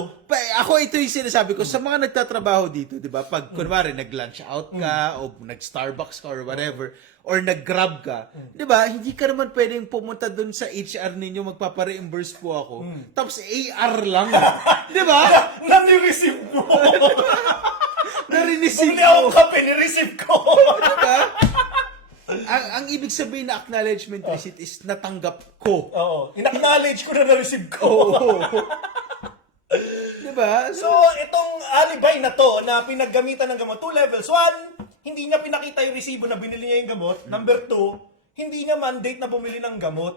Ako ito yung sinasabi ko sa mga nagtatrabaho dito, 'di ba? Pag kunwari nag-lunch out ka o nag-Starbucks ka or whatever or nag-Grab ka, 'di ba? Hindi ka naman pwedeng pumunta doon sa HR ninyo magpapa-reimburse po ako. Tapos AR lang, 'di ba? Nani-receive mo. Narinisip Bumili ako ko. kape, ni-receive ko. Diba? Ang ibig sabihin na acknowledgement receipt is natanggap ko. Oo. In-acknowledge ko na na-receive ko. Oo. 'Di ba? So, itong alibay na to na pinaggamitan ng gamot, 2 levels. 1, hindi niya pinakita yung resibo na binili niya yung gamot. Number 2, hindi niya mandate na bumili ng gamot.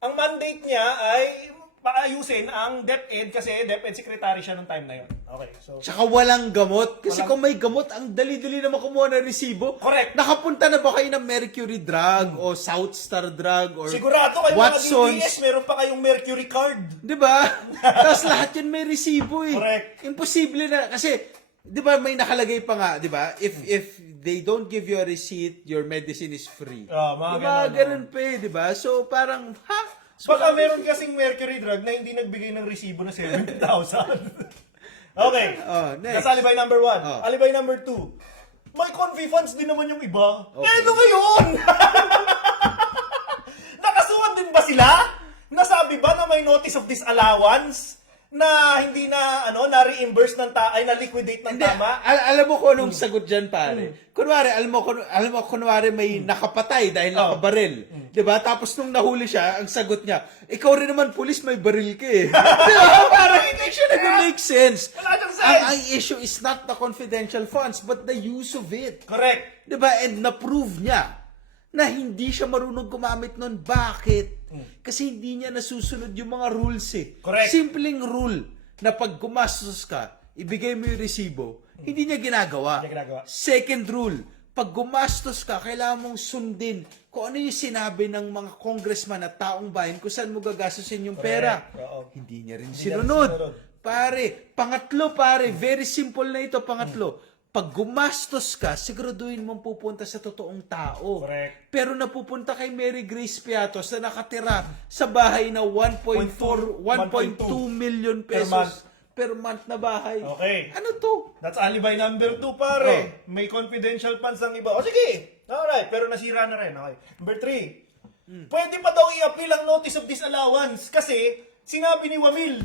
Ang mandate niya ay paayusin ang DepEd kasi DepEd secretary siya ng time na yun. Okay, so... Tsaka walang gamot. Kasi kung may gamot, ang dali-dali naman kumuha ng resibo. Correct. Nakapunta na ba kayo ng Mercury Drug o South Star Drug or Sigurado kayo mga DDS, Watson's? meron pa kayong Mercury card. Di ba? Tapos lahat yun may resibo eh. Correct. Imposible na. Kasi, di ba may nakalagay pa nga, di ba? If they don't give you a receipt, your medicine is free. Mga Diba? ganun. Ganun pa eh, di ba? So, parang, So, Baka meron kasing Mercury drug na hindi nagbigay ng resibo na 70,000. Okay. next. That's alibay number 1. Alibay number 2. May convi funds din naman yung iba. Okay. Ano ngayon? Nakasuhan din ba sila? Nasabi ba na may notice of disallowance na hindi na na-reimburse ng na-liquidate ng Hindi, tama? alam mo kung anong sagot dyan, pare. Kunwari, alam mo, kunwari may nakapatay dahil nakabaril. Diba? Tapos nung nahuli siya, ang sagot niya, ikaw rin naman, pulis, may baril ka eh. Diba? Parang hindi siya nag-make sense. Wala siyang sense. Ang issue is not the confidential funds, but the use of it. Correct. Diba? And na-prove niya na hindi siya marunong gumamit nun. Bakit? Kasi hindi niya nasusunod yung mga rules eh. Correct. Simpleng rule na pag gumastos ka, ibigay mo yung resibo, hindi niya ginagawa. Hindi niya ginagawa. Second rule, pag gumastos ka, kailangan mong sundin kung ano yung sinabi ng mga congressman at taong bayan kung saan mo gagastusin yung pera. Correct. Oo. Hindi niya rin niya rin sinunod. sinunod. Pangatlo, very simple na ito, pangatlo. Pag gumastos ka, siguraduhin mong pupunta sa totoong tao. Correct. Pero napupunta kay Mary Grace Piatos na nakatira sa bahay na 1.2 million Per month. pesos per month na bahay. Okay. Ano to? That's alibi number 2, pare. May confidential funds ang iba. O sige. Alright, pero nasira na rin. Okay. Number 3. Pwede pa daw i-appeal ang notice of disallowance kasi sinabi ni Wamil,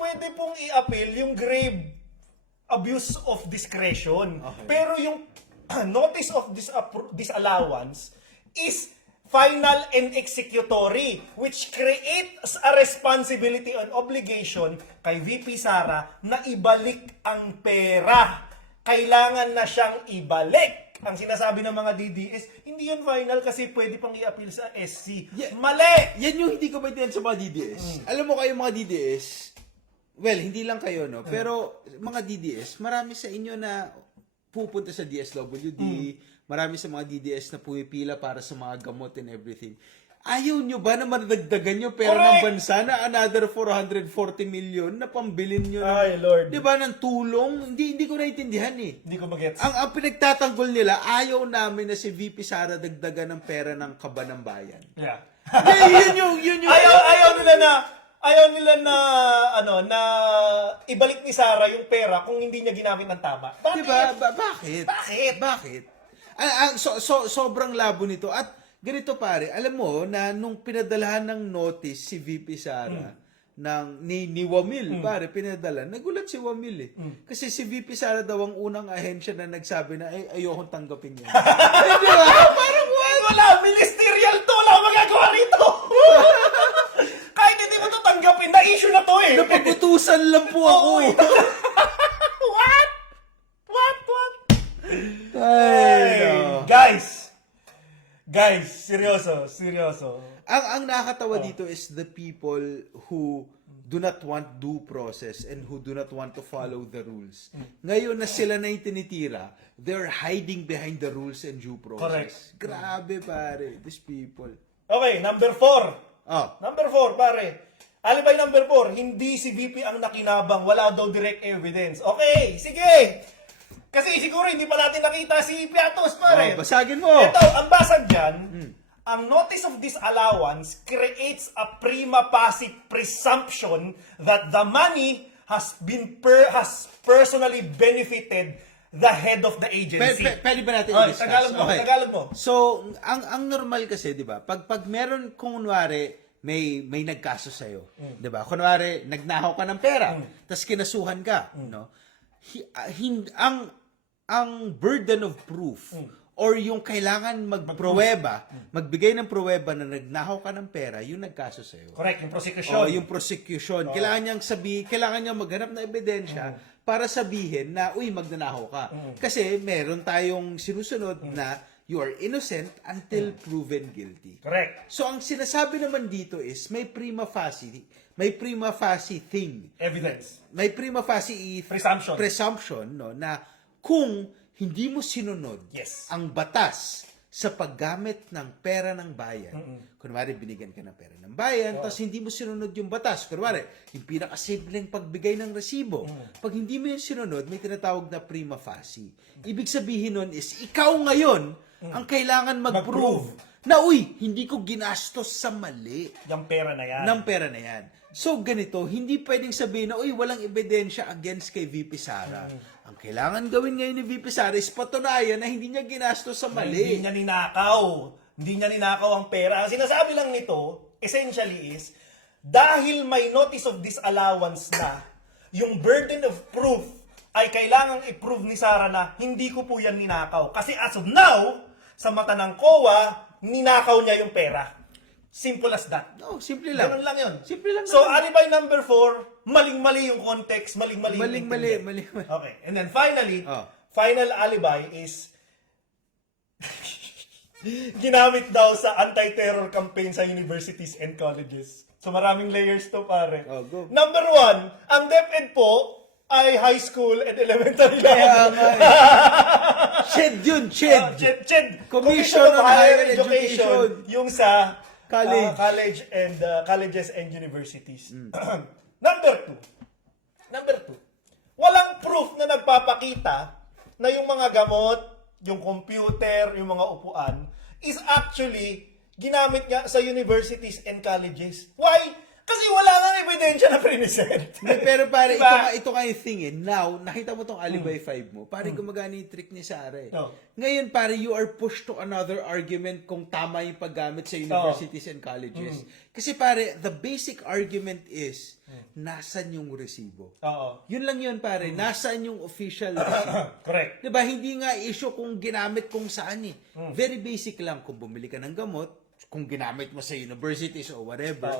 pwede pong i-appeal yung grave abuse of discretion. Okay. Pero yung notice of disallowance is final and executory, which creates a responsibility and obligation kay VP Sara na ibalik ang pera. Kailangan na siyang ibalik. Ang sinasabi ng mga DDS, hindi yun final kasi pwede pang i-appeal sa SC. Yeah. Mali! Yan yung hindi ko maintindihan sa mga DDS. Alam mo kayo mga DDS, well, hindi lang kayo, no? Pero mga DDS, marami sa inyo na pupunta sa DSWD, marami sa mga DDS na pumipila para sa mga gamot and everything. Ayaw nyo ba na madagdagan nyo pera ng bansa na another 440 million na pambilin nyo ng, Ay, Lord. di ba, ng tulong? Hindi ko naintindihan eh. Hindi ko magets. Ang pinagtatanggol nila, ayaw namin na si VP Sara dagdagan ng pera ng kaba ng bayan. Yeah. yun yung Ayaw nila na ibalik ni Sara yung pera kung hindi niya ginamit ng tama. Bakit? Diba? Bakit? Bakit? Sobrang labo nito. At ganito pare, alam mo na nung pinadalahan ng notice si VP Sara ni Wamil, pare, pinadala. Nagulat si Wamil eh. Kasi si VP Sara daw ang unang ahensya na nagsabi na ayokong tanggapin yan. Ay, diba? Parang what? Wala, ministerial to. Wala akong magagawa rito. Kahit hindi mo to tanggapin, na-issue na to eh. Napagutusan lang po ako. What? Ay, no. Guys, seryoso. Ang nakakatawa dito is the people who do not want due process and who do not want to follow the rules. Ngayon na sila na yung tinitira, they're hiding behind the rules and due process. Correct. Grabe pare, these people. Okay, number 4. Ah, Number 4, pare. Alibay number 4, hindi si VP ang nakinabang, wala daw direct evidence. Okay, sige. Kasi siguro hindi pa natin nakita si Piatos, pare. basagin mo. Ito, ang basag dyan, ang notice of disallowance creates a prima facie presumption that the money has personally benefited the head of the agency. Pwede ba natin Okay, i-discuss? Tagalog mo. So, ang normal kasi, 'di ba? Pag meron kunwari may nagkaso sa iyo, 'di ba? Kunwari nagnahaw ka ng pera, tapos kinasuhan ka, no? Ang burden of proof or yung kailangan magbigay ng pruweba na nagnahaw ka ng pera, yung nagkaso sa iyo. Correct, yung prosecution. Yung prosecution. Kailangan niyang maghanap ng ebidensya para sabihin na, uy, magnanahaw ka. Kasi meron tayong sinusunod na you are innocent until proven guilty. Correct. So, ang sinasabi naman dito is may prima facie thing. Evidence. May prima facie presumption no, na kung hindi mo sinunod ang batas sa paggamit ng pera ng bayan. Kunwari, binigyan ka ng pera ng bayan, tapos hindi mo sinunod yung batas. Kunwari, yung pinakasimpleng pagbigay ng resibo. Pag hindi mo yung sinunod, may tinatawag na prima facie. Ibig sabihin nun is, ikaw ngayon ang kailangan mag-prove na, uy, hindi ko ginastos sa mali. Yung pera na yan. Ng pera na yan. So, ganito, hindi pwedeng sabihin na, uy, walang ebidensya against kay VP Sara. Ang kailangan gawin ngayon ni VP Sara is patunayan na hindi niya ginastos sa mali. Hindi niya ninakaw ang pera. Ang sinasabi lang nito, essentially is, dahil may notice of disallowance na, yung burden of proof ay kailangang i-prove ni Sara na hindi ko po yan ninakaw. Kasi as of now, sa mata ng COA, ninakaw niya yung pera. Simple as that. No, simple lang. Ganun lang yun. Simple lang. So, alibi number 4, maling-mali yung context, maling-mali yung Mali. Okay. And then finally, Oh. final alibi is ginamit daw sa anti-terror campaign sa universities and colleges. So, maraming layers to, pare. Oh, go. Number 1, ang DepEd po ay high school and elementary Kaya level. nga eh. CHED yun, CHED. CHED. Commission on Higher Education. Yung sa College. colleges and universities. Number 2. Walang proof na nagpapakita na yung mga gamot, yung computer, yung mga upuan is actually ginamit niya sa universities and colleges. Why? Kasi wala nang ebidensya na prinisent. Hindi, pero pare, Diba? ito nga yung thing eh. Now, nakita mo tong Alibay 5 mo, pare gumagana yung trick ni Sarah eh. Oh. Ngayon, pare, you are pushed to another argument kung tama yung paggamit sa universities and colleges. Kasi pare, the basic argument is, nasan yung resibo? Oo. Yun lang yun, pare. Nasaan yung official resibo? Correct. Diba? Hindi nga issue kung ginamit kung saan eh. Very basic lang. Kung bumili ka ng gamot, kung ginamit mo sa universities or whatever,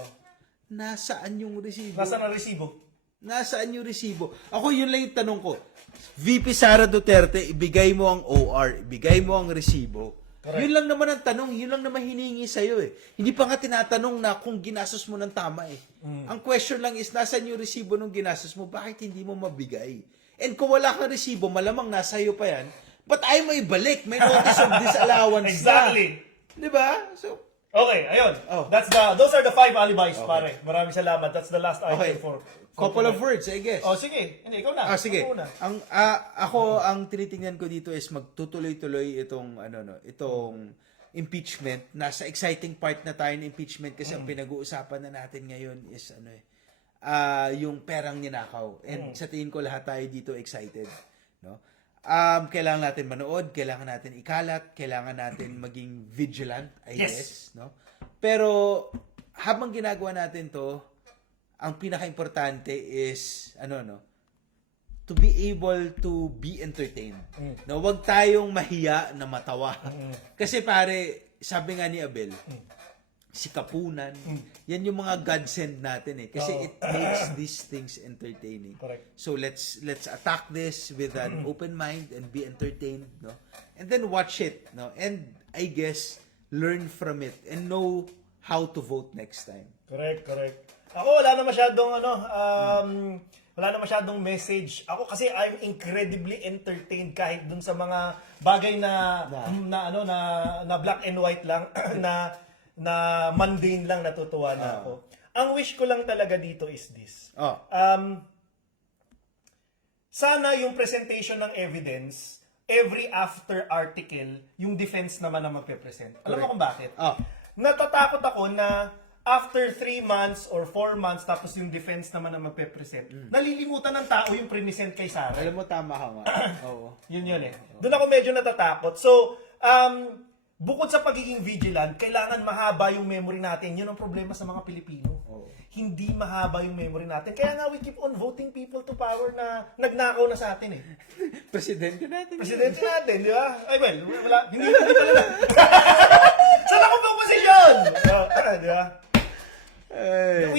nasaan yung resibo? Nasaan ang resibo? Nasaan yung resibo? Ako, yun lang yung tanong ko. VP Sara Duterte, ibigay mo ang OR, ibigay mo ang resibo. Correct. Yun lang naman ang tanong, yun lang naman hinihingi sa'yo eh. Hindi pa nga tinatanong na kung ginastos mo ng tama eh. Ang question lang is, nasaan yung resibo nung ginastos mo? Bakit hindi mo mabigay? And kung wala kang resibo, malamang nasa iyo pa yan, ba't ayaw mo ibalik? May notice of disallowance Exactly. na. Diba? So, Okay, ayun. Oh. Those are the 5 alibis, pare. Maraming salamat. That's the last item okay. for Couple of tonight. words, I guess. Oh, sige. Hindi, ikaw na. Sige. Ikaw na. Ako ang tinitingnan ko dito is magtutuloy-tuloy itong itong impeachment. Nasa exciting part na tayo ng impeachment kasi ang pinag-uusapan na natin ngayon is yung perang ninakaw. And sa tingin ko lahat tayo dito excited, no? Kailangan natin manood, kailangan natin ikalat, kailangan natin maging vigilant, I guess, no? Pero habang ginagawa natin 'to, ang pinaka-importante is to be able to be entertained. No, wag tayong mahiya na matawa. Kasi pare, sabi nga ni Abel, si Kapunan, yan yung mga godsend natin eh. Kasi it makes these things entertaining. Correct. So let's attack this with an open mind and be entertained, no? And then watch it, no? And I guess learn from it and know how to vote next time. Correct. Ako, wala na masyadong message. Ako kasi I'm incredibly entertained kahit dun sa mga bagay na black and white lang, na mundane lang, natutuwa na ako. Ang wish ko lang talaga dito is this. Sana yung presentation ng evidence, every after article, yung defense naman na magpe-present. Alam mo kung bakit? Natatakot ako na after 3 months or 4 months, tapos yung defense naman na magpe-present, nalilimutan ng tao yung present kay Sarah. Alam mo, tama ka nga. Oo. Yun eh. Doon ako medyo natatakot. So, bukod sa pagiging vigilant, kailangan mahaba yung memory natin. Yun ang problema sa mga Pilipino. Hindi mahaba yung memory natin. Kaya nga, we keep on voting people to power na nagnakaw na sa atin eh. Presidente natin. Di ba? Ay, well, wala. Hindi pala. Saan ako pang posisyon? Di ba?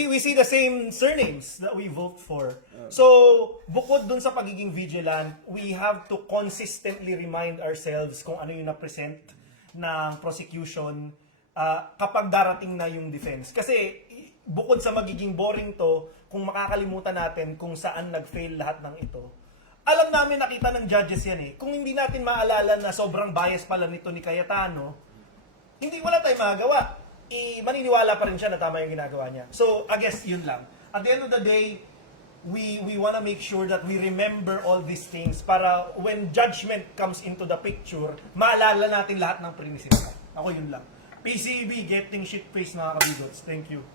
We see the same surnames that we vote for. So, bukod dun sa pagiging vigilant, we have to consistently remind ourselves kung ano yung na-present ng prosecution kapag darating na yung defense. Kasi, bukod sa magiging boring to, kung makakalimutan natin kung saan nag-fail lahat ng ito, alam namin, nakita ng judges yan eh. Kung hindi natin maalala na sobrang bias pala nito ni Cayetano, wala tayong magagawa. Maniniwala pa rin siya na tama yung ginagawa niya. So, I guess yun lang. At the end of the day, we wanna make sure that we remember all these things para when judgment comes into the picture, maalala natin lahat ng premises. Ako yun lang. PCB, getting shit-faced mga kabigots. Thank you.